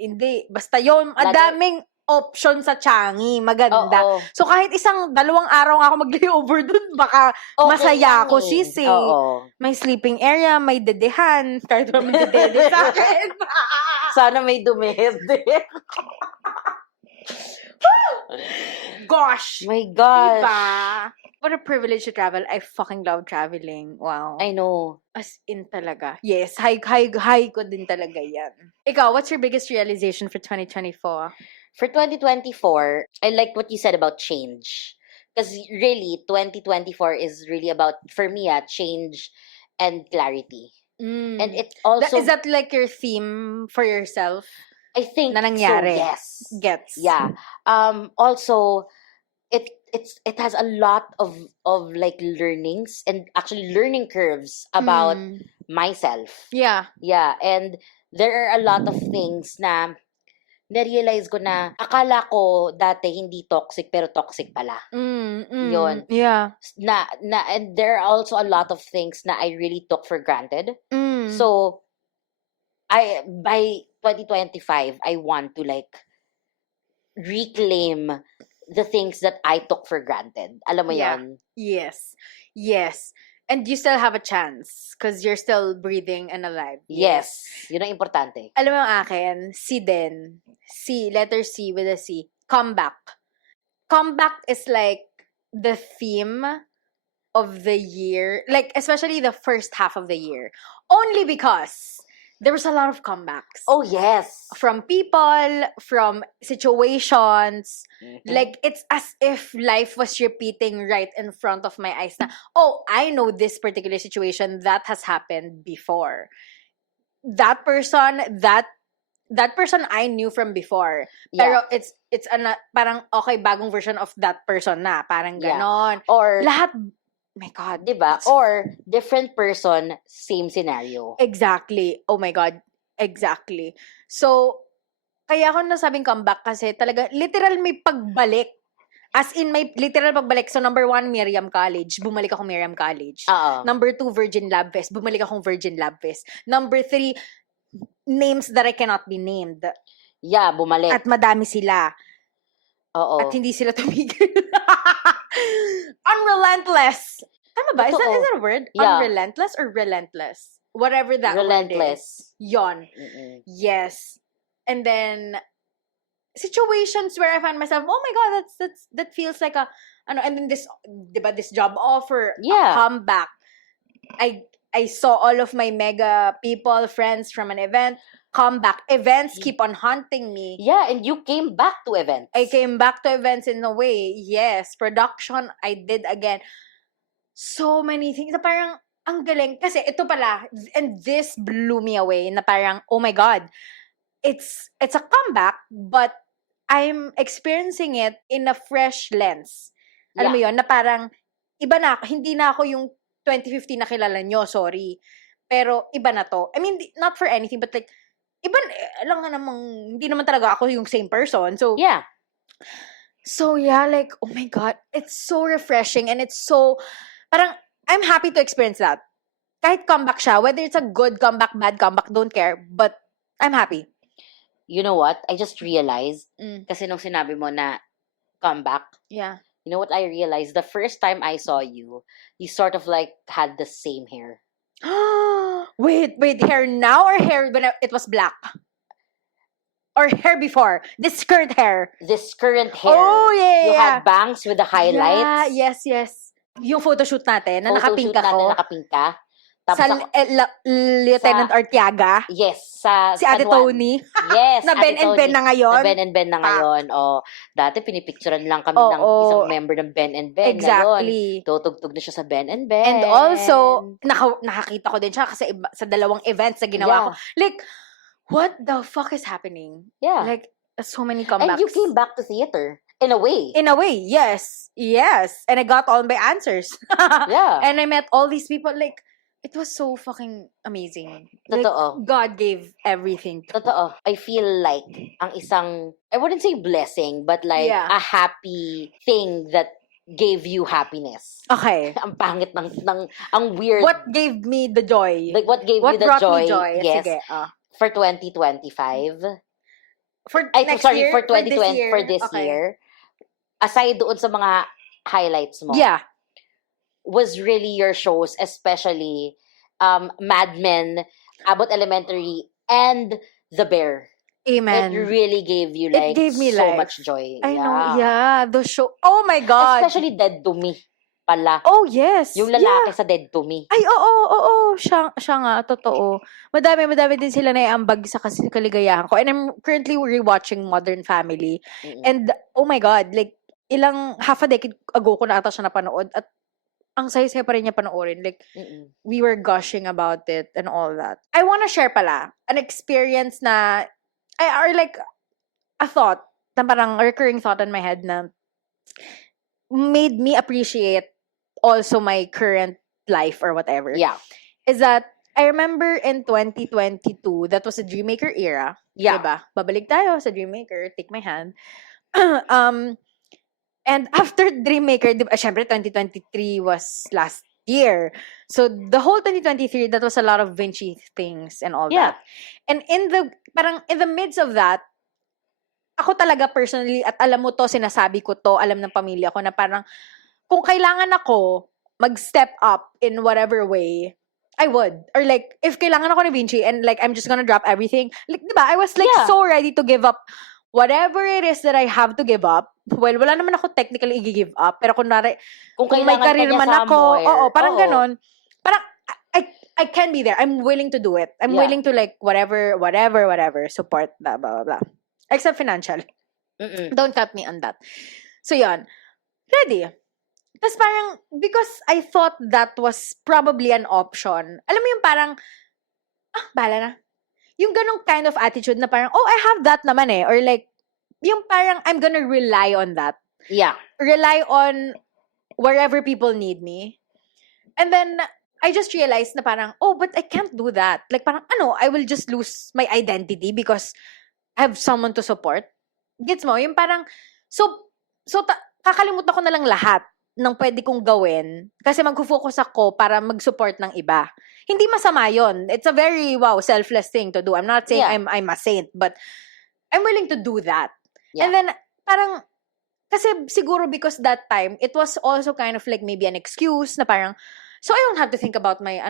Hindi. Basta yun. Ang Lagi- daming option sa Changi. Maganda. Oo. So, kahit 1-2 araw nga ako mag-layover dun, baka Okay masaya lang ako, eh. sis, eh. Oo. May sleeping area, may dedehan. Kahit naman may dedede sa akin. Sana may dumede. Gosh! My gosh. Diba? What a privilege to travel. I fucking love traveling. Wow. I know. As in talaga. Yes, high ko din talaga yan. Ikaw, what's your biggest realization for 2024? For 2024, I like what you said about change. Because really, 2024 is really about, for me, change and clarity. And it also, Is that like your theme for yourself? I think, na nangyari? so, yes. Gets. Yeah. Also, it has a lot of like learnings and actually learning curves about myself. Yeah. Yeah, and there are a lot of things na na-realize ko na akala ko dati hindi toxic pero toxic pala. Yun. Yeah. And there are also a lot of things na I really took for granted. So by 2025 I want to like reclaim the things that I took for granted. Alam mo Yeah. yan? Yes. And you still have a chance because you're still breathing and alive. Yes. Yun ang importante. Alam mo yung akin, letter C with a C. Comeback. Comeback is like the theme of the year, like especially the first half of the year. Only because there was a lot of comebacks. Oh, yes. From people, from situations. Mhm. Like, it's as if life was repeating right in front of my eyes na, oh, I know this particular situation that has happened before. That person I knew from before. Yeah. Pero it's parang okay, bagong version of that person na. Parang Yeah. ganon. Or, Lahat, my God. diba? it's- Or, different person, same scenario. Exactly. Oh my God. Exactly. So, kaya ako nasabing comeback kasi talaga, literal may pagbalik. As in, may literal pagbalik. So, number 1, Miriam College. Bumalik ako Miriam College. Oo. Number 2, Virgin Lab Fest. Bumalik akong Virgin Lab Fest. Number 3, names that I cannot be named. Yeah, bumalik. At madami sila. Oo. At hindi sila tumigil. Unrelentless. Tama ba? Is Totoo. that a word? Yeah. Unrelentless or relentless? Whatever that word is. Relentless. Yon. Mm-mm. Yes. And then situations where I find myself, oh my God, that feels like and then this job offer, Yeah. a comeback. I saw all of my mega people, friends from an event. comeback. Events keep on haunting me. Yeah, and you came back to events. I came back to events in a way. Yes, production, I did again. So many things. Na parang, ang galing. Kasi ito pala, and this blew me away, na parang, oh my God, it's a comeback, but I'm experiencing it in a fresh lens. Alam mo yun, na parang, iba na, hindi na ako yung 2015 na kilala nyo, sorry. Pero, iba na to. I mean, not for anything, but like, iba, alam nga namang, hindi naman talaga ako yung same person. So, Yeah. so yeah, like, oh my God, it's so refreshing and it's so, parang, I'm happy to experience that. Kahit comeback siya, whether it's a good comeback, bad comeback, don't care, but I'm happy. You know what? I just realized, Mm. kasi nung sinabi mo na comeback, Yeah. you know what I realized? The first time I saw you, you sort of like had the same hair. Wait, hair now or hair when it was black? Or hair before? This current hair. This current hair. Oh, yeah, You yeah. had bangs with the highlights. Yeah, yes. Yung photoshoot natin, na Photoshoot nakapinka natin ko. na nakapinka. Tapos Sa ako, Lieutenant Artiaga. yes, sa Si Ate San Juan. Tony. Yes, Na Ate Ben and Ben Tony. na ngayon. Na Ben and Ben na ngayon. Oh, dati pinipicturean lang kami ng Oo. isang member ng Ben and Ben. Ngayon, Exactly. tutugtog na siya sa Ben and Ben. And also, nakakita ko din siya kasi sa dalawang events na ginawa ko. Like, what the fuck is happening? Yeah. Like, so many comebacks. And you came back to theater. In a way. In a way, yes. Yes. And I got all my answers. Yeah. And I met all these people. Like, it was so fucking amazing. Like, Totoo. God gave everything. Totoo. I feel like ang isang, I wouldn't say blessing, but like Yeah. a happy thing that gave you happiness. Okay. Ang pangit ang weird. What gave me the joy? Like what gave What you the brought joy? me joy? Yes. Sige. For 2025. For Ay, next sorry, year? for 2020, for this Okay. year. Aside doon sa mga highlights mo. Yeah. Was really your shows, especially Mad Men, Abbott Elementary, and The Bear. Amen. It really gave you It like gave me so life. much joy. I know. Yeah. The show. Oh my God. Especially Dead to Me pala. Oh, yes. Yung lalaki sa Dead to Me. Ay, oo. Siya nga, totoo. Madami din sila na iambag sa kaligayahan ko. And I'm currently rewatching Modern Family. Mm-mm. And, oh my God, like, half a decade ago ko na ata siya napanood. At ang saya-saya pa rin niya panoorin. Like, Mm-mm. we were gushing about it and all that. I wanna share pala an experience na, or like, a thought, na parang a recurring thought in my head na made me appreciate also my current life or whatever. Yeah. Is that, I remember in 2022, that was a Dreammaker era. Yeah. Diba? Babalik tayo sa Dreammaker, take my hand. And after Dreammaker, diba, syempre 2023 was last year. So the whole 2023, that was a lot of Vinci things and all Yeah. that. And in the midst of that, ako talaga personally, at alam mo to, sinasabi ko to, alam ng pamilya ko na parang, kung kailangan ako mag-step up in whatever way, I would. Or like, if kailangan ako ni Vinci and like, I'm just gonna drop everything. Like, diba? I was like Yeah. so ready to give up whatever it is that I have to give up. Well, wala naman ako technically i-give up. Pero kunwari, kung may kailangan ka career niya man ako, somewhere. parang Oo. ganon. Parang, I can be there. I'm willing to do it. I'm Yeah. willing to like, whatever, support, blah, blah, blah, blah. Except financial. Mm-mm. Don't cut me on that. So, yon. Ready. Tapos parang, because I thought that was probably an option. Alam mo yung parang, bala na. Yung ganong kind of attitude na parang, oh, I have that naman eh. Or like, yung parang, I'm gonna rely on that. Yeah. Rely on wherever people need me. And then, I just realized na parang, oh, but I can't do that. Like parang, I will just lose my identity because I have someone to support. Gets mo? Yung parang, so kakalimutan ko na lang lahat ng pwede kong gawin kasi mag-focus ako para mag-support ng iba. Hindi masama yon. It's a very, selfless thing to do. I'm not saying Yeah. I'm a saint, but I'm willing to do that. Yeah. And then, parang, kasi siguro because that time, it was also kind of like maybe an excuse na parang, so I don't have to think about my,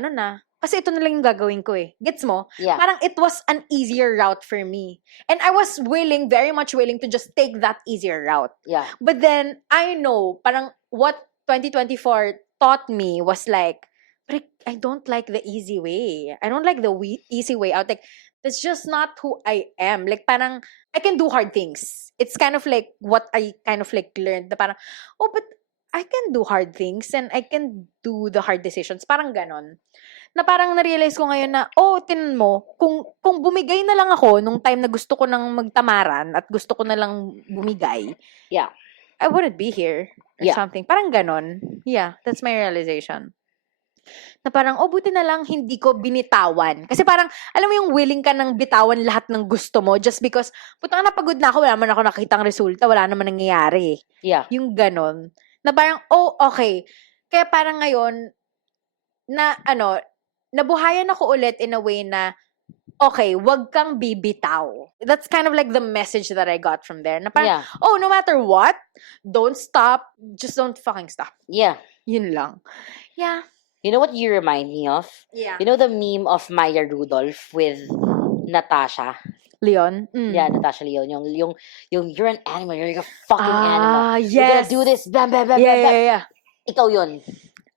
kasi ito na lang yung gagawin ko eh. Gets mo? Yeah. Parang it was an easier route for me. And I was very much willing to just take that easier route. Yeah. But then, I know, parang what 2024 taught me was like, but I don't like the easy way. I don't like the easy way out. Like, That's just not who I am. Like, parang, I can do hard things. It's kind of like what I kind of like learned. Na parang, oh, but I can do hard things and I can do the hard decisions. Parang ganon. Na parang na-realize ko ngayon na, oh, tinan mo, kung bumigay na lang ako nung time na gusto ko nang magtamaran at gusto ko na lang bumigay, Yeah. I wouldn't be here or Yeah. something. Parang ganon. Yeah, that's my realization. Na parang, oh, buti na lang hindi ko binitawan. Kasi parang, alam mo yung willing ka nang bitawan lahat ng gusto mo just because, putang napagod na ako, wala man ako nakitang resulta, wala naman nangyayari. Yeah. Yung ganon. Na parang, oh, okay. Kaya parang ngayon, na, nabuhayan ako ulit in a way na, okay, wag kang bibitaw. That's kind of like the message that I got from there. Na parang, Yeah. oh, no matter what, don't stop. Just don't fucking stop. Yeah. Yun lang. Yeah. You know what you remind me of? Yeah. You know the meme of Maya Rudolph with Natasha? Leon? Mm. Yeah, Natasha Leon. Yung you're an animal. You're a fucking animal. Yes. You're gonna do this. Bam, bam, bam, Yeah, bam, bam. yeah. Ikaw yun.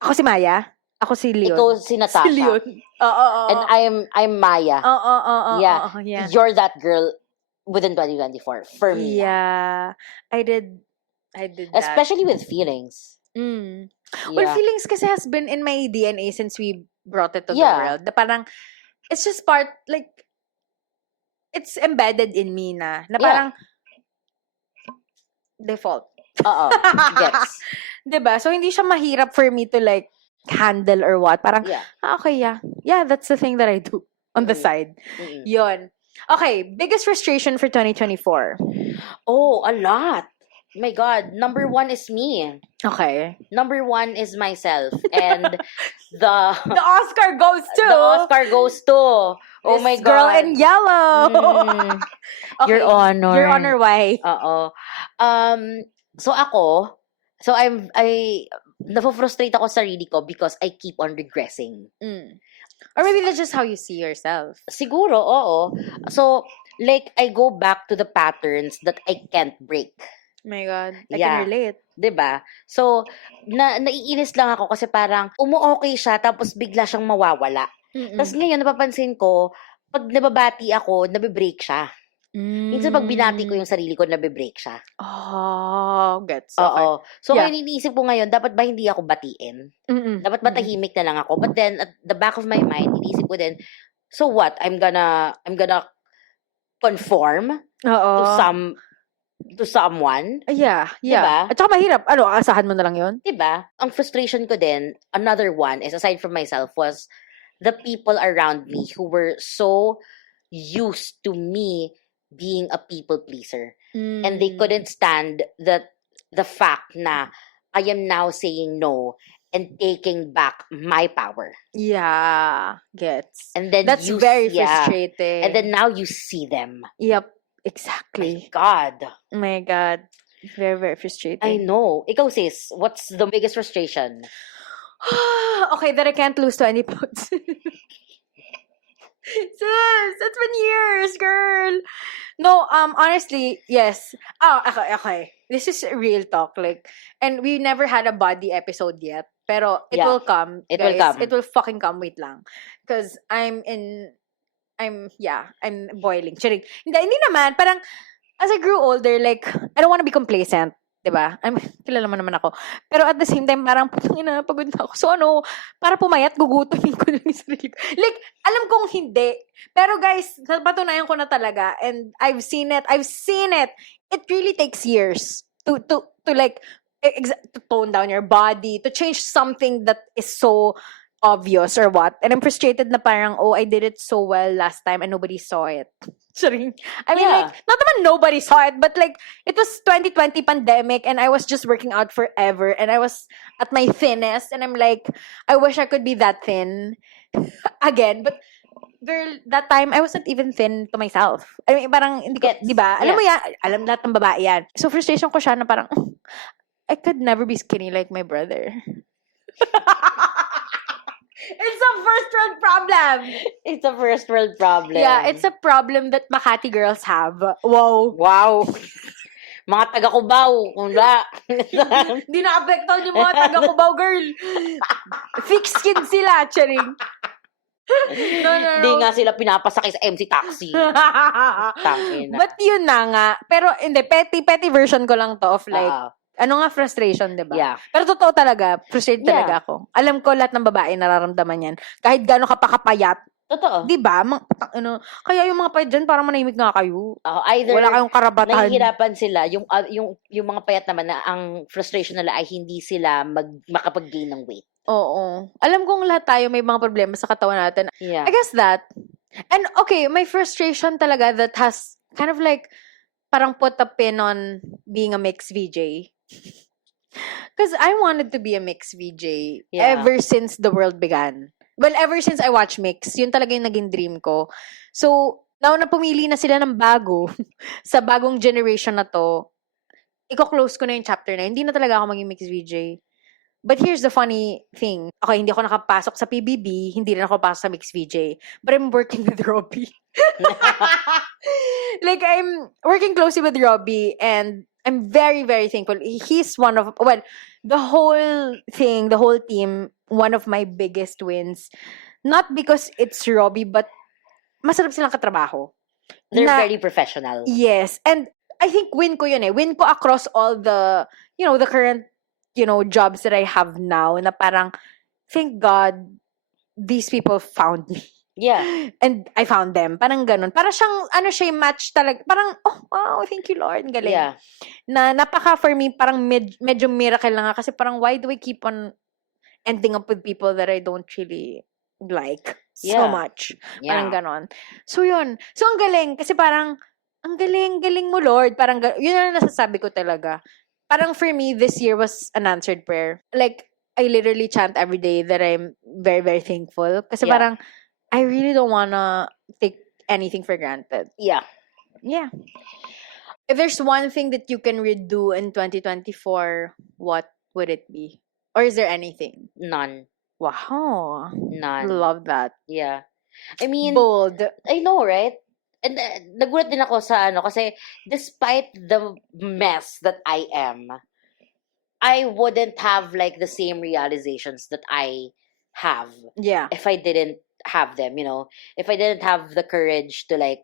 Ako si Maya. Ako si Leon. Ikaw si Natasha. Si Leon. Oo. And I'm Maya. Oo. Yeah. Yeah. You're that girl within 2024. For me. Yeah. I did that. Especially with feelings. Mm. Yeah. Well, feelings kasi has been in my DNA since we brought it to the Yeah. world. Na parang, it's just part, like, it's embedded in me na. Na Yeah. parang, default. Oo. Gets. Diba? So, hindi siya mahirap for me to, like, handle or what. Parang, Yeah. okay, yeah. Yeah, that's the thing that I do on the Mm. side. Mm-mm. Yon. Okay, biggest frustration for 2024. Oh, a lot. My God. Number one is me. Okay. Number one is myself. And the The Oscar goes to the Oscar goes to. Oh this my God. girl in yellow. Mm. Okay, Your Honor. Your Honor, why? Oo. So ako, I nafo-frustrate ako sa sarili ko because I keep on regressing. Mm. Or maybe that's just how you see yourself. Siguro, oo. So, like, I go back to the patterns that I can't break. Oh my God. I Yeah. can relate. 'Di ba? So, naiinis lang ako kasi parang umu-okay siya tapos bigla siyang mawawala. Mm-mm. Tapos ngayon napapansin ko, pag nababati ako, nabe-break siya. Minsan pag binati ko yung sarili ko, nabe-break siya. Oh, gets. Okay. Oo. So, Yeah. ngayon iniisip ko ngayon, dapat ba hindi ako batiin? Mm-mm. Dapat ba tahimik na lang ako? But then, at the back of my mind, iniisip ko din, so what? I'm gonna conform Oo. to someone? Yeah. Diba? At saka mahirap. Ano, asahan mo na lang yun? Diba? Ang frustration ko din, another one is, aside from myself, was the people around me who were so used to me being a people pleaser. And they couldn't stand the fact na I am now saying no and taking back my power. Yeah. Gets. And then That's you very yeah. frustrating. And then now you see them. Yep. My Exactly. God. Oh my God. Very, very frustrating. I know. Ikaw, sis, what's the biggest frustration? Okay, that I can't lose 20 pounds. Sis, it's been years, girl. No, honestly, yes. Oh, okay. This is real talk, like, and we never had a body episode yet. Pero it Yeah, will come, it will guys. come. It will fucking come. Wait lang, because I'm boiling. Chiring. Hindi naman. Parang as I grew older, like, I don't want to be complacent. Diba? Kilala mo naman ako. Pero at the same time, parang, ina, pagod na ako. So ano, para pumayat, gugutumin ko na yung sarili ko. Like, alam kong hindi. Pero guys, patunayan ko na talaga. And I've seen it. It really takes years to like, to tone down your body, to change something that is so obvious or what. And I'm frustrated na parang, oh, I did it so well last time and nobody saw it. Sorry. I mean, Yeah. like, not naman nobody saw it, but like, it was 2020 pandemic and I was just working out forever and I was at my thinnest and I'm like, I wish I could be that thin again. But, girl, that time, I wasn't even thin to myself. I mean, parang, hindi ko, Gets. di ba? Alam Yeah. mo yan, alam lahat ng babae yan. So, frustration ko siya na parang, I could never be skinny like my brother. It's a first world problem. It's a first world problem. Yeah, it's a problem that Makati girls have. Wow. Wow. Mga taga-Cubao. Wala. Di na-apektaw yung mga taga-Cubao, girl. Thick skin sila, charing. No. Hindi nga sila pinapasakay sa MC Taxi. Tangina. But yun na nga. Pero, hindi, petty version ko lang to of like, Oo. ano nga frustration, di ba? Yeah. Pero totoo talaga, frustrated Yeah. talaga ako. Alam ko lahat ng babae nararamdaman yan. Kahit gano'n ka pa kapayat, Totoo. di ba? Kaya yung mga payat dyan, parang manahimik nga kayo. Either Wala kayong karapatan. nahihirapan sila, yung mga payat naman na ang frustration nila ay hindi sila makapag-gain ng weight. Oo. Alam kong lahat tayo may mga problema sa katawan natin. Yeah. I guess that. And okay, my frustration talaga that has kind of like parang put a pin on being a mixed VJ. Because I wanted to be a mixed VJ Yeah. ever since the world began. Well, ever since I watched Mix, yun talaga yung naging dream ko. So, now na pumili na sila ng bago sa bagong generation na to, iko-close ko na yung chapter na. Hindi na talaga ako maging mixed VJ. But here's the funny thing. Okay, hindi ako nakapasok sa PBB, hindi rin ako pasok sa mixed VJ. But I'm working with Robbie. Like, I'm working closely with Robbie and I'm very, very thankful. He's one of, well, the whole thing, the whole team, one of my biggest wins. Not because it's Robbie, but masarap silang katrabaho. They're Na- very professional. Yes. And I think win ko yun eh. Win ko across all the, the current, jobs that I have now na parang, thank God, these people found me. Yeah. And I found them. Parang ganun. Parang siyang, siya yung match talaga. Parang, oh, wow, thank you, Lord. Ang galing. Yeah. Na napaka, for me, parang medyo miracle lang nga. Kasi parang, why do I keep on ending up with people that I don't really like so Yeah. much? Yeah. Parang ganon. So, yun. So, ang galing. Kasi parang, ang galing mo, Lord. Parang, yun ang nasasabi ko talaga. Parang for me, this year was an answered prayer. Like, I literally chant every day that I'm very, very thankful. Kasi Yeah. parang, I really don't wanna take anything for granted. Yeah. Yeah. If there's one thing that you can redo in 2024, what would it be? Or is there anything? None. Wow. None. Love that. Yeah. I mean, Bold. I know, right? And nagulat din ako sa kasi despite the mess that I am, I wouldn't have like the same realizations that I have Yeah. if I didn't have them, if I didn't have the courage to like,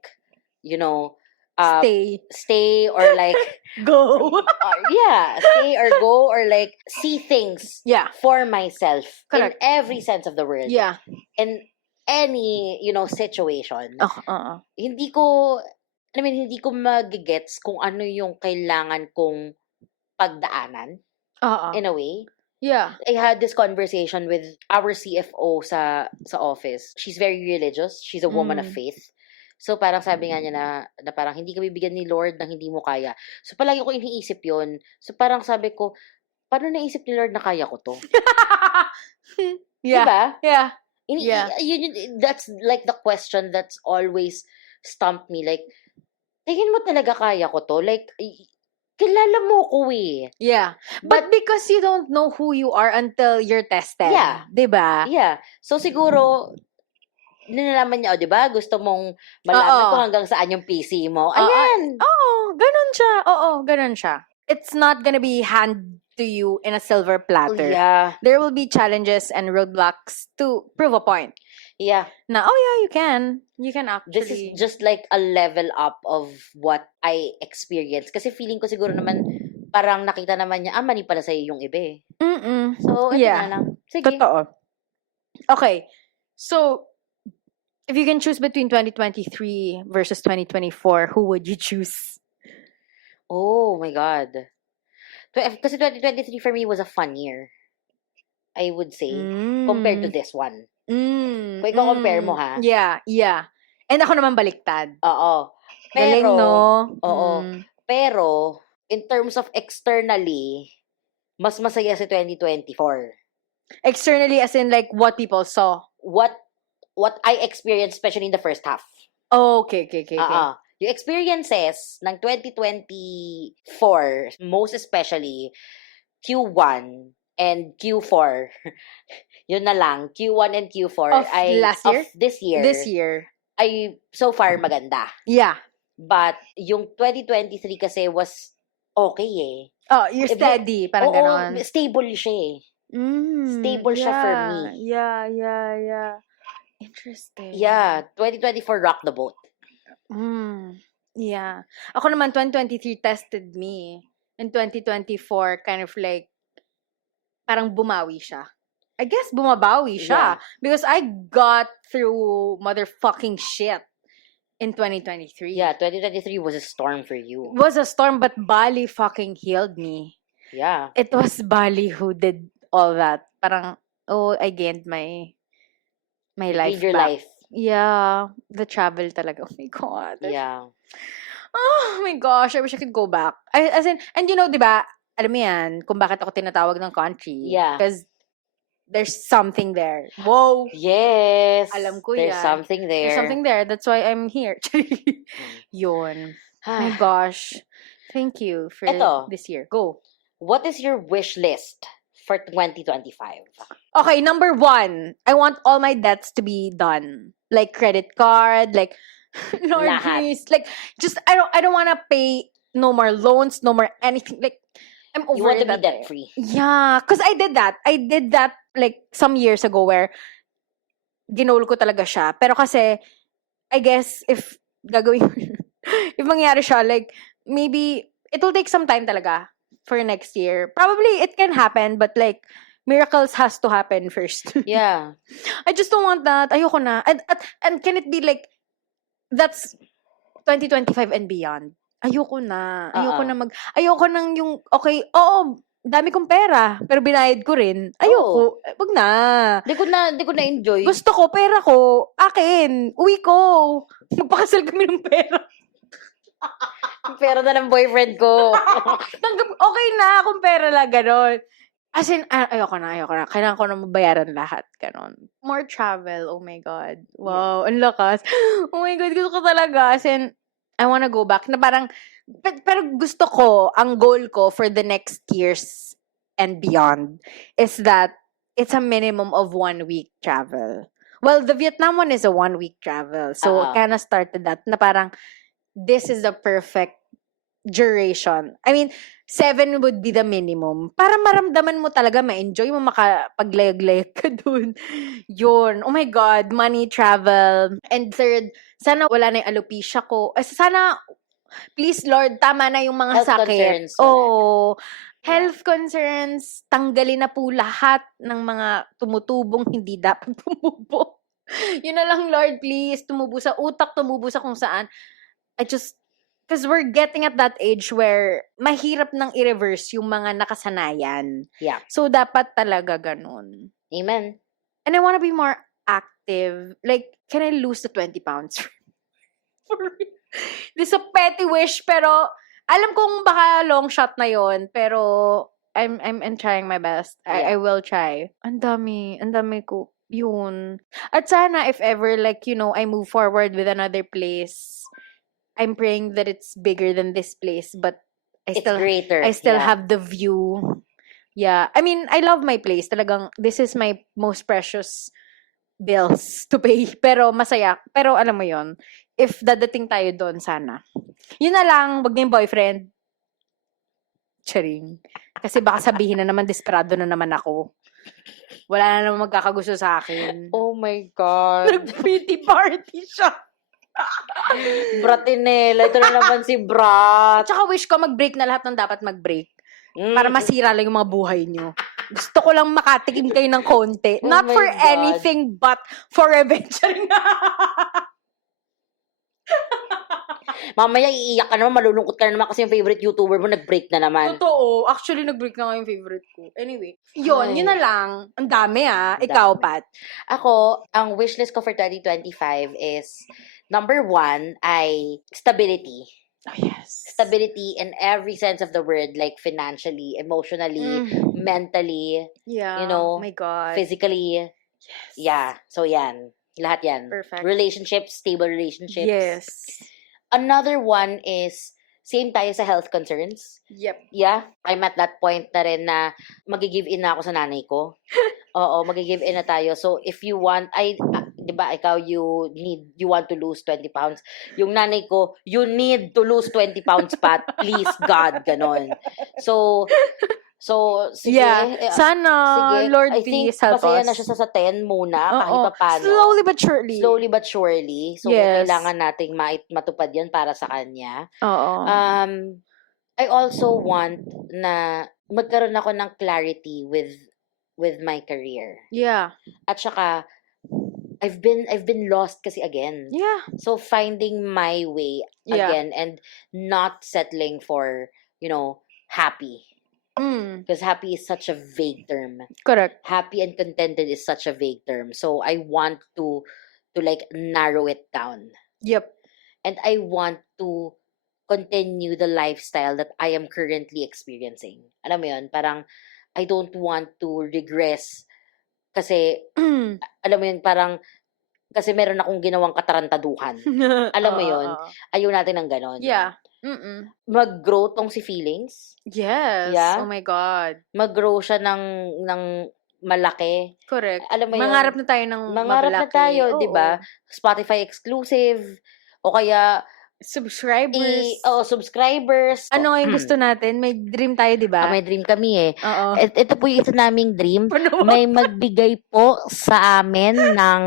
stay or like, Go. stay or go or like see things Yeah. for myself Correct. in every sense of the word. Yeah. In any, situation. Hindi ko magigets kung ano yung kailangan kong pagdaanan in a way. Yeah. I had this conversation with our CFO sa office. She's very religious. She's a woman of faith. So parang sabi nga niya na parang hindi ka bibigyan ni Lord ng hindi mo kaya. So palagi ko iniisip yun. So parang sabi ko, paano naisip ni Lord na kaya ko to? Yeah. Diba? Yeah. Yeah. That's like the question that's always stumped me. Like, tingin mo talaga kaya ko to? Like, kilala mo ko eh. Yeah. But because you don't know who you are until you're tested. Yeah. Diba? Yeah. So, siguro, nilalaman niya, diba? Gusto mong malaman Oo. kung hanggang saan yung PC mo. Ayan! Ganun siya. It's not gonna be handed to you in a silver platter. Yeah. There will be challenges and roadblocks to prove a point. Yeah. Na, you can. You can This actually. is just like a level up of what I experienced. Kasi feeling ko siguro naman, parang nakita naman niya, mali pala sa'yo yung iba eh. Mm-mm. So, ito Yeah. na lang. Sige. Totoo. Okay. So, if you can choose between 2023 versus 2024, who would you choose? Oh my God. Kasi 2023 for me was a fun year. I would say. Compared to this one. Kung ikaw compare mo, ha? Yeah. And ako naman baliktad. Oo. Galing, Pero, no? oo. Pero, in terms of externally, mas masaya si 2024. Externally, as in like what people saw. What I experienced, especially in the first half. Okay. Yung experiences ng 2024, most especially Q1 and Q4, yun na lang, Q1 and Q4 Of last year? of this year, This year. ay so far maganda. Yeah. But yung 2023 kasi was okay eh. Oh, you're steady. Parang ganon. Stable siya eh. Stable siya for me. Yeah. Interesting. Yeah, 2024 rock the boat. Yeah. Ako naman, 2023 tested me. In 2024, kind of like, parang bumawi siya. I guess bumabawi siya. Yeah. Because I got through motherfucking shit in 2023. Yeah, 2023 was a storm for you. It was a storm, but Bali fucking healed me. Yeah. It was Bali who did all that. Parang, I gained my life Lead your back. life. Yeah. The travel talaga. Oh my God. Yeah. Oh my gosh, I wish I could go back. As in, and you know, di ba, alam mo yan, kung bakit ako tinatawag ng country. Yeah. Because there's something there. Whoa! Yes. Alam ko There's yan. something there. There's something there. That's why I'm here. Yun. My gosh. Thank you for Eto. this year. Go. What is your wish list for 2025? Okay, number 1. I want all my debts to be done. Like credit card, like Lord Lahat. please. Like just I don't wanna pay no more loans, no more anything. Like I'm over You want to be that. debt free. Yeah, because I did that. I did that like some years ago where ginol ko talaga siya. Pero kasi I guess if gagawin if mangyari siya, like maybe it will take some time talaga for next year. Probably it can happen, but like miracles has to happen first. Yeah. I just don't want that. Ayoko na. And can it be like that's 2025 and beyond? Ayoko na. Ayoko nang yung okay, dami kong pera, pero binayad ko rin. Ayoko. Wag na. Di ko na enjoy. Gusto ko, pera ko, akin, uwi ko. Magpakasal kami ng pera. Pera na ng boyfriend ko. Tanggap, okay na kung pera lang, ganon. As in, ayoko na. Kailangan ko na mabayaran lahat, ganon. More travel, oh my God. Wow, ang lakas. Oh my God, gusto ko talaga. As in, I wanna go back. Na parang, pero gusto ko, ang goal ko for the next years and beyond is that it's a minimum of 1 week travel. Well, the Vietnam one is a 1 week travel. So, kind of started that na parang, this is the perfect duration. I mean, 7 would be the minimum. Para maramdaman mo talaga, ma-enjoy mo, makapaglayag-layag ka dun. Yun. Oh my God. Money, travel. And third, sana wala na yung alopecia ko. Sana, please Lord, tama na yung mga Health sakit. concerns, wala Oh, health concerns, tanggalin na po lahat ng mga tumutubong hindi dapat tumubo. Yun na lang, Lord, please. Tumubo sa utak, tumubo sa kung saan. Because we're getting at that age where mahirap nang i-reverse yung mga nakasanayan. Yeah. So, dapat talaga ganun. Amen. And I want to be more active. Like, can I lose the 20 pounds? For real. This is a petty wish, pero alam kong baka long shot na yon, pero I'm trying my best. I will try. Ang dami ko. Yun. At sana if ever, like, you know, I move forward with another place, I'm praying that it's bigger than this place, but It's greater. I still Yeah. have the view. Yeah. I mean, I love my place. Talagang, this is my most precious bills to pay. Pero masaya. Pero alam mo yon, if dadating tayo doon, sana. Yun na lang, wag na yung boyfriend. Charing. Kasi baka sabihin na naman, desperado na naman ako. Wala na naman magkakagusto sa akin. Oh my God. Nag-pity party siya. Bratinela. Ito na naman si Brat. Tsaka wish ko mag-break na lahat ng dapat mag-break. Mm. Para masira lang yung mga buhay nyo. Gusto ko lang makatikim kayo ng konti. Oh Not my for God. anything but for revenge. Mamaya iiyak ka naman, malulungkot ka na naman kasi yung favorite YouTuber mo nag-break na naman. Totoo. Actually, nag-break na nga yung favorite ko. Anyway. Yun Ay. na lang. Ang dami Ang Ikaw, dami. Pat. Ako, ang wishlist ko for 2025 is, number 1 ay stability. Oh, yes. Stability in every sense of the word, like financially, emotionally, mentally, Yeah. you know, Oh my God. physically. Yes. Yeah. So yan. Lahat yan. Perfect. Relationships, stable relationships. Yes. Another one is, same tayo sa health concerns. Yep. Yeah, I'm at that point na rin na mag-give in na ako sa nanay ko. Oo, mag-give in na tayo. So, if you want, di ba, ikaw, you want to lose 20 pounds. Yung nanay ko, you need to lose 20 pounds, Pat. Please, God, ganon. So, So, sige. Sana, Sige, Lord, I think please help masaya us. na siya sa 10 muna, kahit Oo. papaano. Slowly but surely. Slowly but surely. So, Yes. kailangan nating matupad yan para sa kanya. Oo. I also want na magkaroon ako ng clarity with my career. Yeah. At saka, I've been lost kasi again. Yeah. So, finding my way Yeah. again and not settling for, happy. Because happy is such a vague term. Correct. Happy and contented is such a vague term. So, I want to like narrow it down. Yep. And I want to continue the lifestyle that I am currently experiencing. Alam mo yun? Parang, I don't want to regress kasi, alam mo yun, parang, kasi meron akong ginawang katarantaduhan. Alam mo yun? Ayaw natin ng ganon. Yeah. Mag-grow tong si feelings. Yes. Yeah? Oh my God. Mag-grow siya ng malaki. Correct. Alam mo yun? Mangarap na tayo ng Mangarap na mabalaki. tayo, Oo. di ba? Spotify exclusive. O kaya, Subscribers. subscribers. Ano nga yung gusto natin? May dream tayo, di ba? May dream kami eh. Oo. Ito po yung isa naming dream. Ano? May magbigay po sa amin ng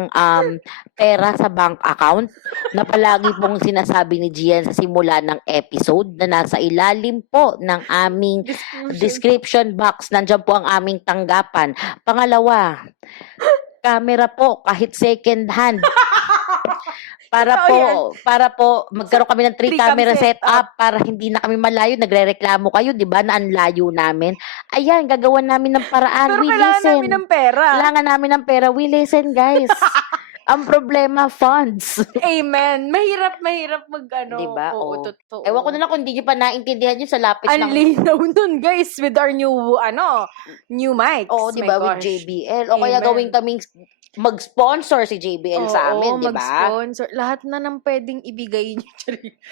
pera sa bank account na palagi pong sinasabi ni Gian sa simula ng episode na nasa ilalim po ng aming description box. Nandiyan po ang aming tanggapan. Pangalawa, camera po kahit second hand. Para po magkaroon kami ng 3 camera setup para hindi na kami malayo. Nagrereklamo kayo, di ba, na ang layo namin. Ayan, gagawan namin ng paraan. Pero We kailangan listen. namin ng pera. Kailangan namin ng pera. We listen, guys. Ang problema, funds. Amen. Mahirap mag-ano. Diba? Oo, Oo. totoo. Ewan ko na lang kung hindi nyo pa naintindihan yun sa lapit Ang ng... linaw nun, guys, with our new mics. Oo, di ba, My with gosh. JBL. O kaya Amen. gawin kaming mag-sponsor si JBL sa amin, di ba? mag-sponsor. Lahat na nang pwedeng ibigay niyo.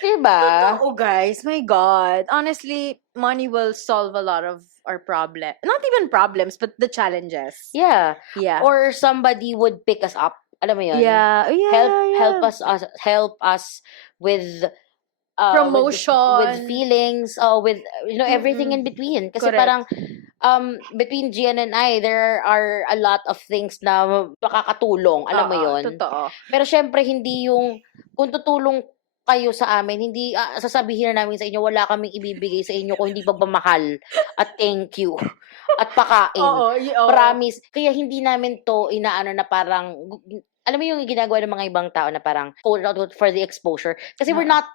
Di ba? Oh, guys, my God. Honestly, money will solve a lot of our problem. Not even problems, but the challenges. Yeah. Yeah. Or somebody would pick us up. Alam mo yun? yeah. Help us with Promotion. with feelings, with everything in between. Kasi Correct. parang between Gian and I, there are a lot of things na makakatulong. Alam mo yun? Totoo. Pero syempre, hindi yung, kung tutulong kayo sa amin, hindi, sasabihin na namin sa inyo, wala kaming ibibigay sa inyo kung hindi pagmamahal at thank you at pakain. Oo. Promise. Kaya hindi namin to inaano na parang, alam mo yung ginagawa ng mga ibang tao na parang quote unquote for the exposure. Kasi we're not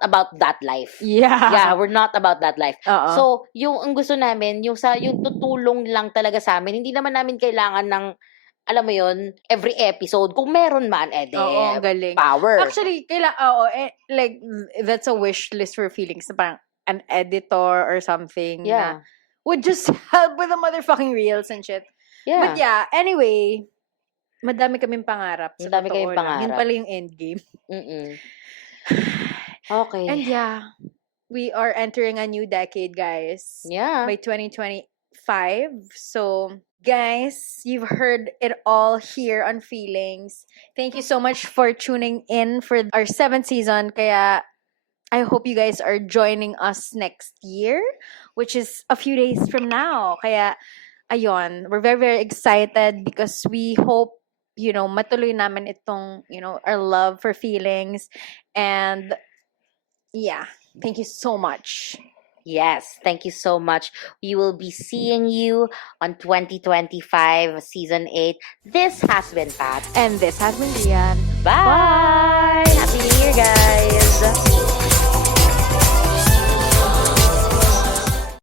about that life. Yeah. Yeah, we're not about that life. Oo. So, yung ang gusto namin, yung tutulong lang talaga sa amin, hindi naman namin kailangan ng, alam mo yun, every episode. Kung meron man, Oo, galing. power. Actually, like, that's a wish list for feelings. Na parang an editor or something. Yeah. Na would just help with the motherfucking reels and shit. Yeah. But yeah, anyway, madami kaming pangarap. Sa Madami totoo kaming lang. pangarap. Yun pala yung endgame. Mm-mm. Okay. And yeah, we are entering a new decade, guys. Yeah. By 2025. So, guys, you've heard it all here on Feelings. Thank you so much for tuning in for our 7th season. Kaya, I hope you guys are joining us next year, which is a few days from now. Kaya, ayun, we're very, very excited because we hope, matuloy namin itong, our love for Feelings. And, yeah, thank you so much. Yes, thank you so much. We will be seeing you on 2025 Season 8. This has been Pat. And this has been Rian. Bye!